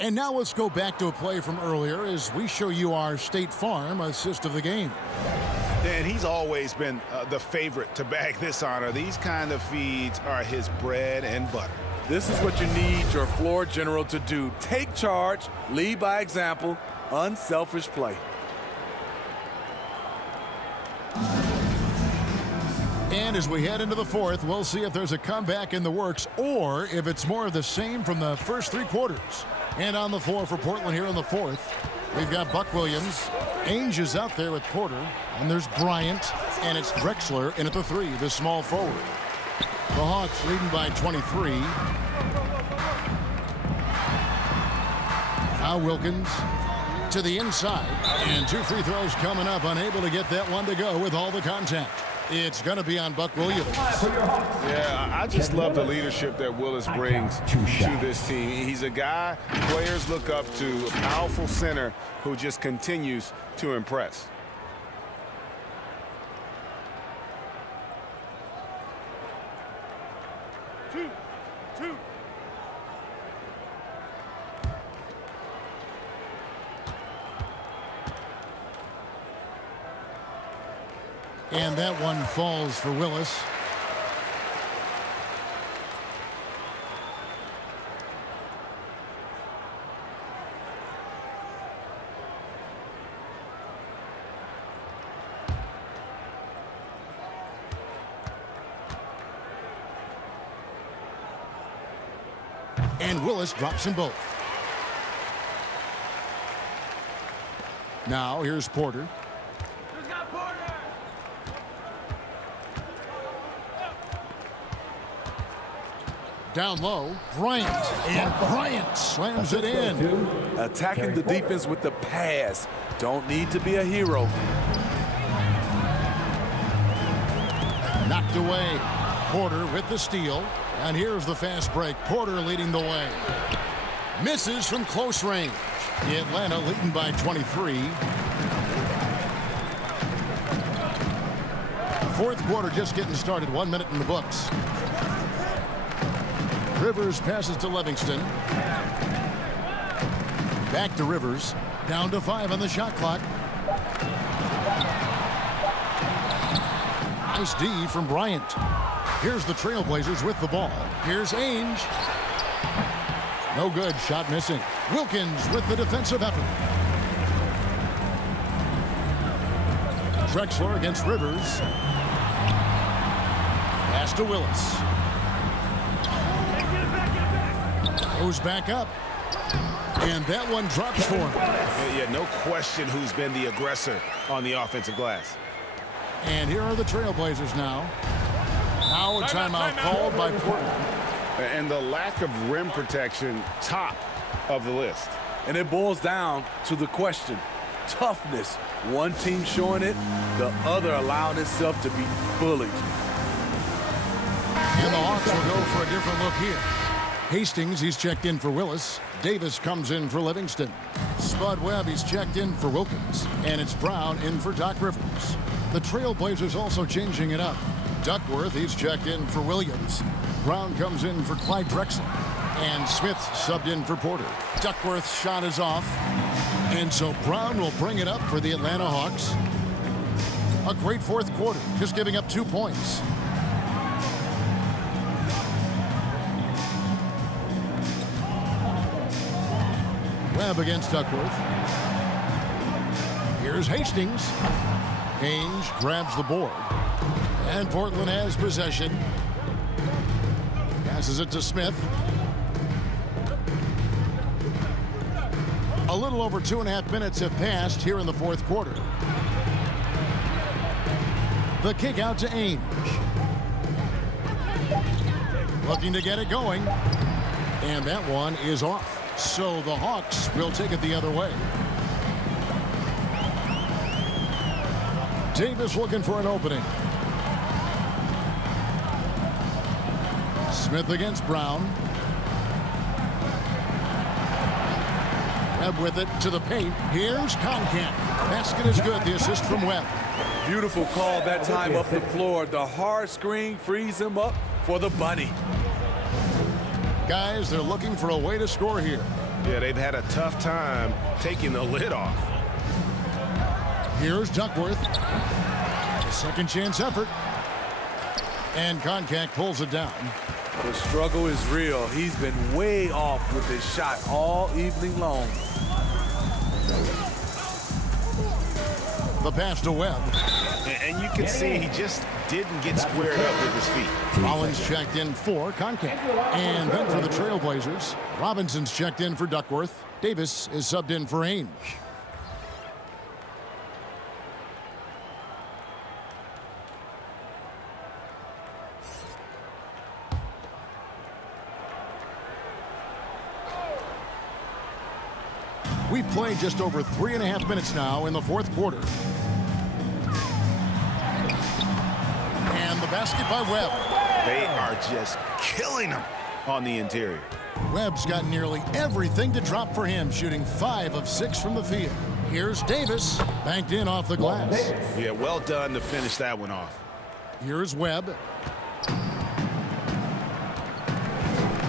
And now let's go back to a play from earlier as we show you our State Farm assist of the game. And he's always been the favorite to bag this honor. These kind of feeds are his bread and butter. This is what you need your floor general to do. Take charge, lead by example, unselfish play. And as we head into the fourth, we'll see if there's a comeback in the works or if it's more of the same from the first three quarters. And on the floor for Portland here in the fourth, we've got Buck Williams. Ainge is out there with Porter. And there's Bryant. And it's Drexler in at the three, the small forward. The Hawks leading by 23. Now Wilkins to the inside. And 2 free throws coming up. Unable to get that one to go with all the contact. It's going to be on Buck Williams. Yeah, I just love the leadership that Willis brings to this team. He's a guy players look up to, a powerful center who just continues to impress. Two. And that one falls for Willis. And Willis drops them both. Now here's Porter. Down low, Bryant, and Bryant slams it in. Attacking the defense with the pass. Don't need to be a hero. Knocked away. Porter with the steal. And here's the fast break. Porter leading the way. Misses from close range. Atlanta leading by 23. Fourth quarter just getting started. 1 minute in the books. Rivers passes to Livingston. Back to Rivers. Down to 5 on the shot clock. Nice D from Bryant. Here's the Trailblazers with the ball. Here's Ainge. No good. Shot missing. Wilkins with the defensive effort. Drexler against Rivers. Pass to Willis. Goes back up. And that one drops for him. Yeah, no question who's been the aggressor on the offensive glass. And here are the Trailblazers now. Now a timeout called by Portland. And the lack of rim protection, top of the list. And it boils down to the question. Toughness. One team showing it, the other allowing itself to be bullied. And the Hawks will go for a different look here. Hastings, he's checked in for Willis. Davis comes in for Livingston. Spud Webb, he's checked in for Wilkins. And it's Brown in for Doc Rivers. The Trailblazers also changing it up. Duckworth, he's checked in for Williams. Brown comes in for Clyde Drexler. And Smith subbed in for Porter. Duckworth's shot is off. And so Brown will bring it up for the Atlanta Hawks. A great fourth quarter, just giving up 2 points. Webb against Duckworth. Here's Hastings. Ainge grabs the board. And Portland has possession. Passes it to Smith. A little over 2.5 minutes have passed here in the fourth quarter. The kick out to Ainge. Looking to get it going. And that one is off. So the Hawks will take it the other way. Davis looking for an opening. Smith against Brown. Webb with it to the paint. Here's Concat. Basket is good. The assist from Webb. Beautiful call that time up the floor. The hard screen frees him up for the bunny. Guys, they're looking for a way to score here. Yeah, they've had a tough time taking the lid off. Here's Duckworth. A second chance effort. And Concat pulls it down. The struggle is real. He's been way off with his shot all evening long. The pass to Webb. And you can see he just didn't get squared up with his feet. Rollins checked in for Concat. And then for the Trailblazers, Robinson's checked in for Duckworth. Davis is subbed in for Ainge. We've played just over 3.5 minutes now in the fourth quarter. basket by Webb. They are just killing him on the interior. Webb's got nearly everything to drop for him, shooting 5 of 6 from the field. Here's Davis, banked in off the glass. Yeah, well done to finish that one off. Here's Webb.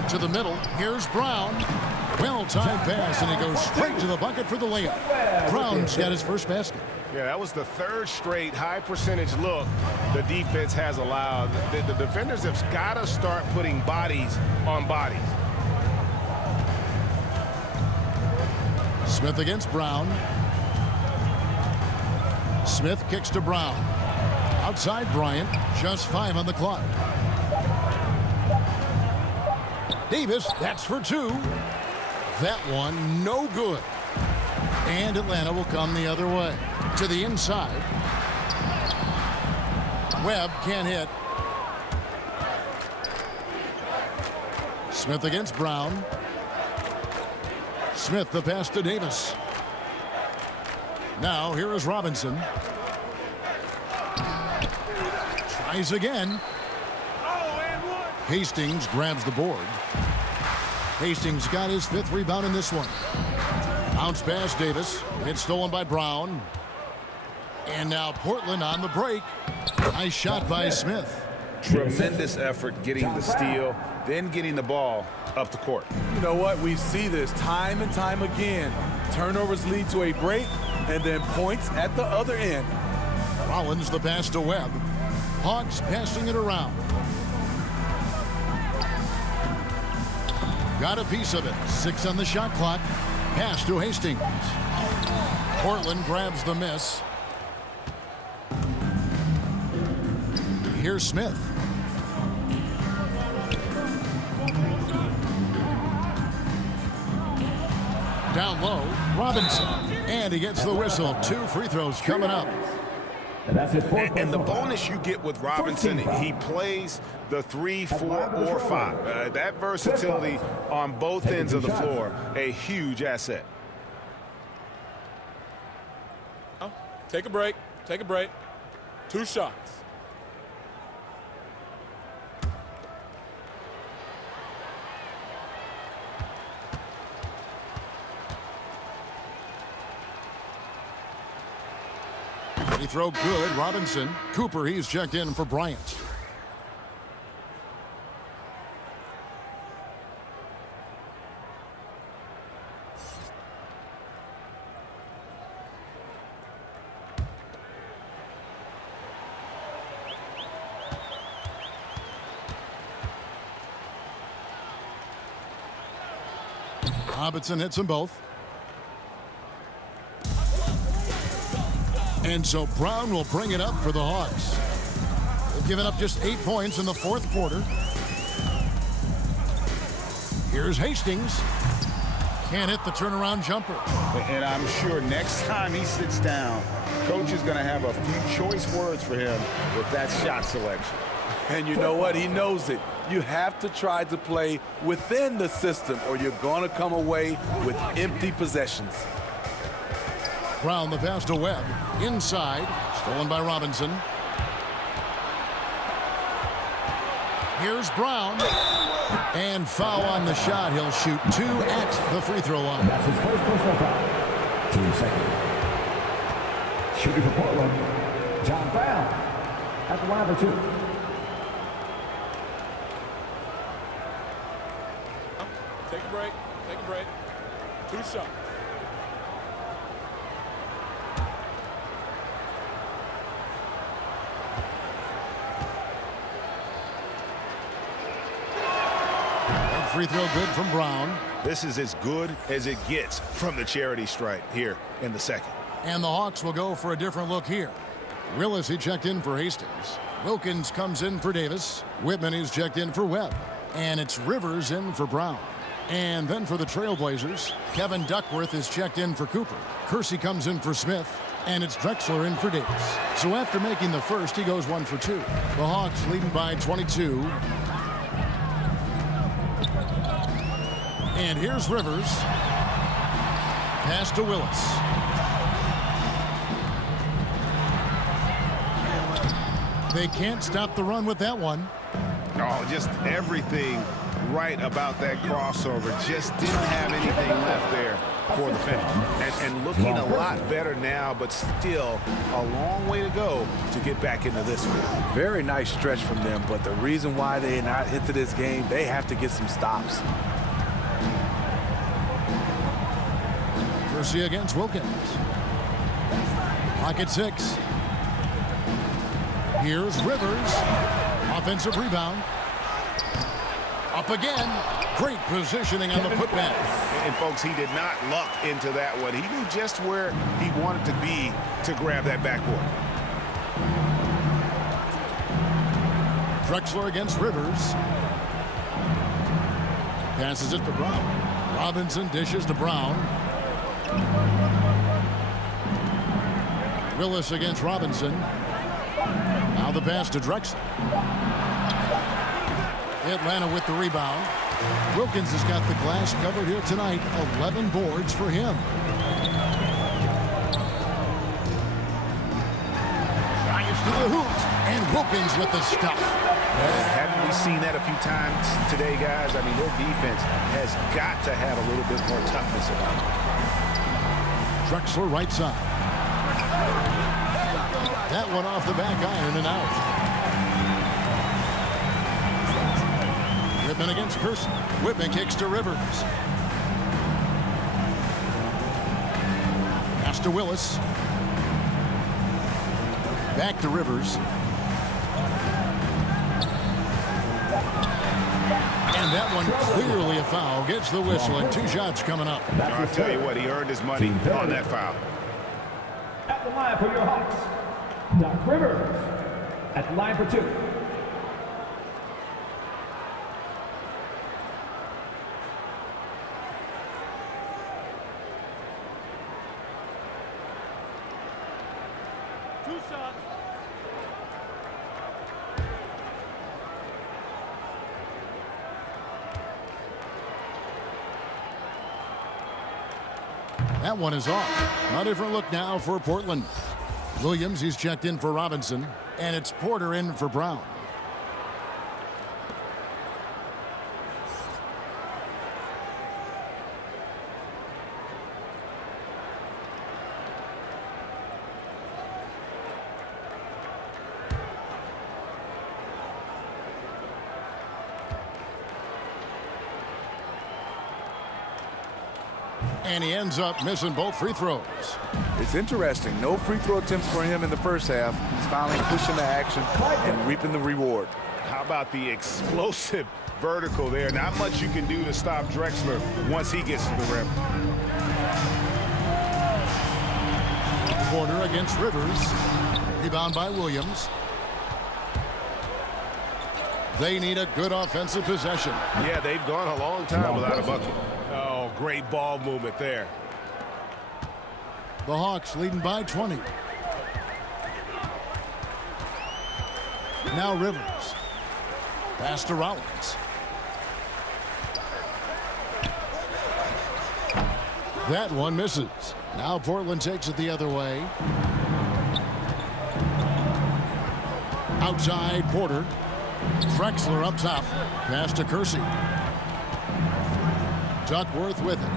To the middle, here's Brown. Well-timed pass, and he goes straight to the bucket for the layup. Brown's got his first basket. Yeah, that was the third straight high-percentage look the defense has allowed. The defenders have got to start putting bodies on bodies. Smith against Brown. Smith kicks to Brown. Outside Bryant, just 5 on the clock. Davis, that's for 2. That one, no good. And Atlanta will come the other way. To the inside. Webb can't hit. Smith against Brown. Smith the pass to Davis. Now here is Robinson. Tries again. Hastings grabs the board. Hastings got his 5th rebound in this one. Bounce pass Davis. It's stolen by Brown. And now Portland on the break. Nice shot by Smith. Tremendous effort getting the steal, then getting the ball up the court. You know what? We see this time and time again. Turnovers lead to a break, and then points at the other end. Rollins the pass to Webb. Hawks passing it around. Got a piece of it. 6 on the shot clock. Pass to Hastings. Portland grabs the miss. Here's Smith. Down low, Robinson. And he gets the whistle. 2 free throws coming up. And the bonus you get with Robinson, he plays the 3, 4, or 5. That versatility on both ends of the floor, a huge asset. Take a break. Take a break. 2 shots. He throw good. Robinson. Cooper, he's checked in for Bryant. Robinson hits them both. And so Brown will bring it up for the Hawks. They've given up just 8 points in the 4th quarter. Here's Hastings. Can't hit the turnaround jumper. And I'm sure next time he sits down, coach is going to have a few choice words for him with that shot selection. And you know what? He knows it. You have to try to play within the system, or you're going to come away with empty possessions. Brown the pass to Webb. Inside. Stolen by Robinson. Here's Brown. And foul on the shot. He'll shoot 2 at the free throw line. That's his first personal foul. 2 seconds. Shooting for Portland, John Brown at the line for 2. Take a break. Take a break. 2 shots. Free throw good from Brown. This is as good as it gets from the charity stripe here in the 2nd. And the Hawks will go for a different look here. Willis, he checked in for Hastings. Wilkins comes in for Davis. Whitman, he's checked in for Webb. And it's Rivers in for Brown. And then for the Trailblazers, Kevin Duckworth is checked in for Cooper. Kersey comes in for Smith. And it's Drexler in for Davis. So after making the first, he goes 1 for 2. The Hawks leading by 22. And here's Rivers. Pass to Willis. They can't stop the run with that one. Oh, just everything right about that crossover. Just didn't have anything left there for the finish. And looking a lot better now, but still a long way to go to get back into this one. Very nice stretch from them, but the reason why they're not into this game, they have to get some stops. Kersey against Wilkins. Pocket 6. Here's Rivers. Offensive rebound. Up again. Great positioning on the putback. And folks, he did not luck into that one. He knew just where he wanted to be to grab that backboard. Drexler against Rivers. Passes it to Brown. Robinson dishes to Brown. Willis against Robinson. Now the pass to Drexler. Atlanta with the rebound. Wilkins has got the glass covered here tonight. 11 boards for him. Drives to the hoop. And Wilkins with the stuff. Haven't we seen that a few times today, guys? I mean, their defense has got to have a little bit more toughness about it. Drexler right side. That one off the back iron and out. Whitman against Kersey. Whitman kicks to Rivers. Pass to Willis. Back to Rivers. And that one clearly a foul. Gets the whistle and 2 shots coming up. I'll tell you what, he earned his money on that foul. At the line for your Hawks, Doc Rivers. At the line for 2. That one is off. A different look now for Portland. Williams, he's checked in for Robinson. And it's Porter in for Brown. And he ends up missing both free throws. It's interesting. No free throw attempts for him in the first half. He's finally pushing the action and reaping the reward. How about the explosive vertical there? Not much you can do to stop Drexler once he gets to the rim. Porter against Rivers. Rebound by Williams. They need a good offensive possession. Yeah, they've gone a long time without a bucket. Oh, great ball movement there. The Hawks leading by 20. Now Rivers. Pass to Rollins. That one misses. Now Portland takes it the other way. Outside Porter. Drexler up top. Pass to Kersey. Duckworth with it.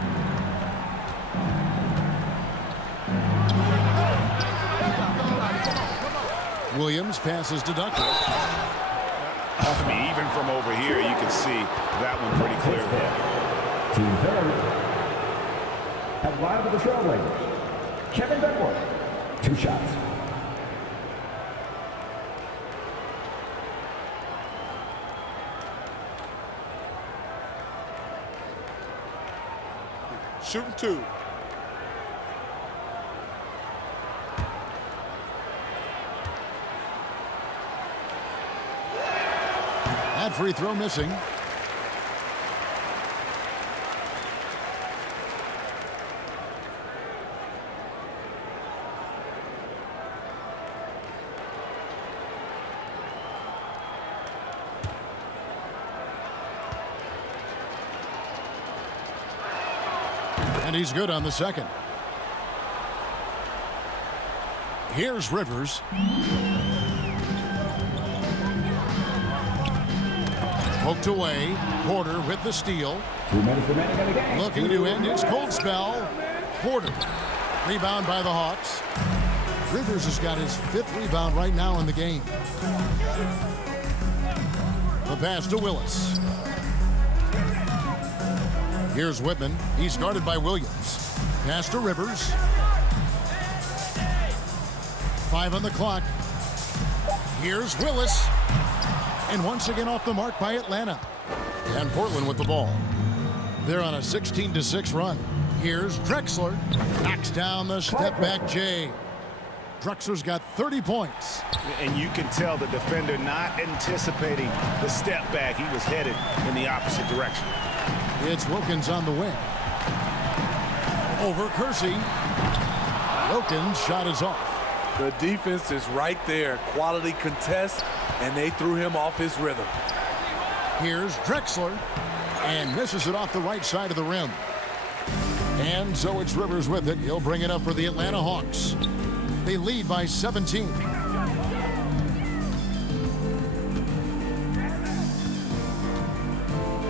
Williams passes to Duckworth. I mean, even from over here, you can see that one pretty clearly. Team third. At the line of the Trailblazers, Kevin Duckworth. 2 shots. Shooting 2. That free throw missing. And he's good on the second. Here's Rivers. Poked away. Porter with the steal. 2 minutes remaining in the game. Looking to end his cold spell. Porter. Rebound by the Hawks. Rivers has got his 5th rebound right now in the game. The pass to Willis. Here's Whitman. He's guarded by Williams. Pass to Rivers. 5 on the clock. Here's Willis. And once again off the mark by Atlanta. And Portland with the ball. They're on a 16-6 run. Here's Drexler. Knocks down the step-back Jay. Drexler's got 30 points. And you can tell the defender not anticipating the step back. He was headed in the opposite direction. It's Wilkins on the wing. Over Kersey. Wilkins' shot is off. The defense is right there. Quality contest, and they threw him off his rhythm. Here's Drexler. And misses it off the right side of the rim. And so it's Rivers with it. He'll bring it up for the Atlanta Hawks. They lead by 17.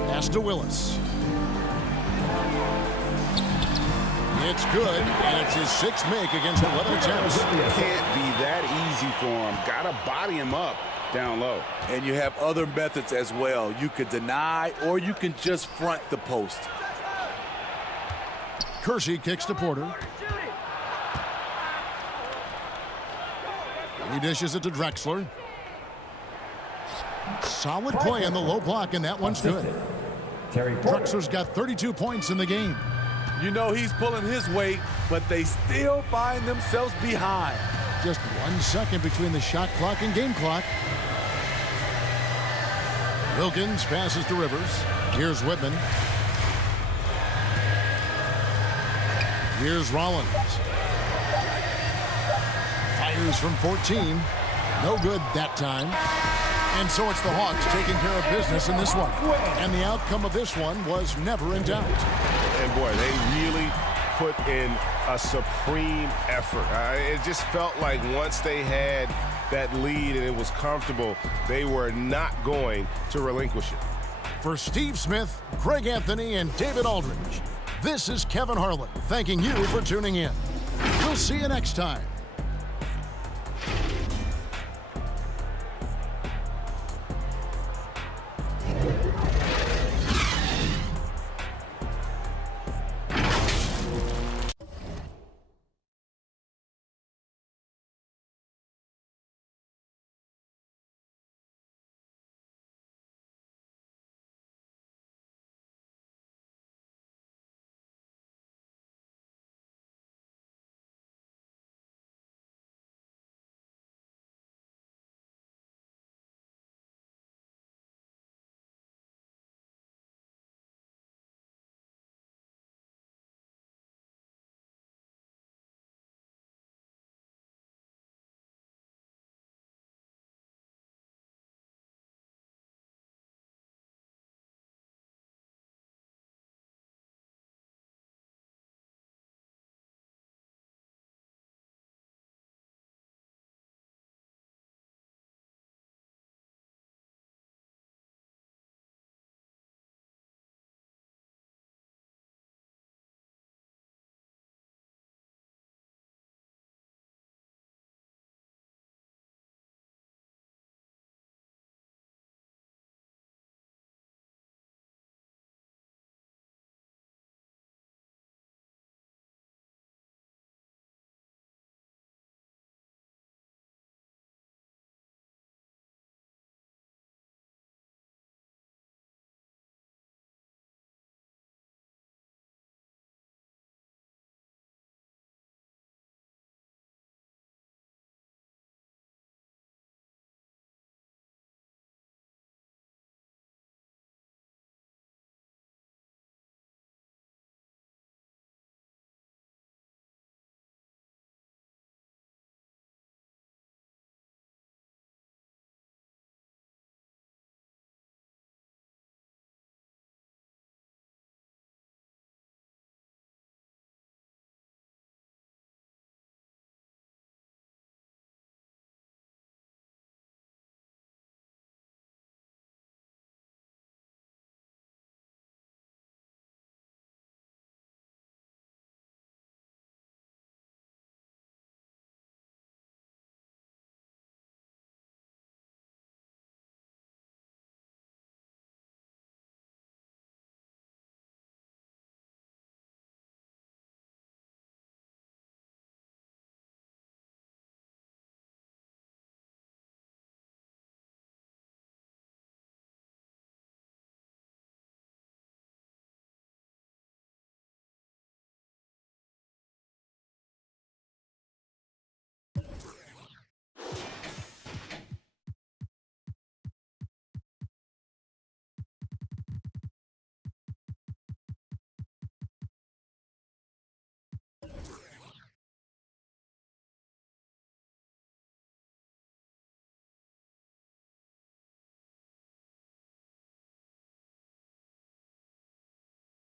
Pass to Willis. It's good, and it's his 6th make against 11 attempts. Can't be that easy for him. Gotta body him up down low. And you have other methods as well. You could deny, or you can just front the post. Kersey kicks to Porter. He dishes it to Drexler. Solid play on the low block, and that one's good. Drexler's got 32 points in the game. You know he's pulling his weight, but they still find themselves behind. Just 1 second between the shot clock and game clock. Wilkins passes to Rivers. Here's Whitman. Here's Rollins. Fires from 14. No good that time. And so it's the Hawks taking care of business in this one. And the outcome of this one was never in doubt. And boy, they really put in a supreme effort. It just felt like once they had that lead and it was comfortable, they were not going to relinquish it. For Steve Smith, Greg Anthony, and David Aldridge, this is Kevin Harlan thanking you for tuning in. We'll see you next time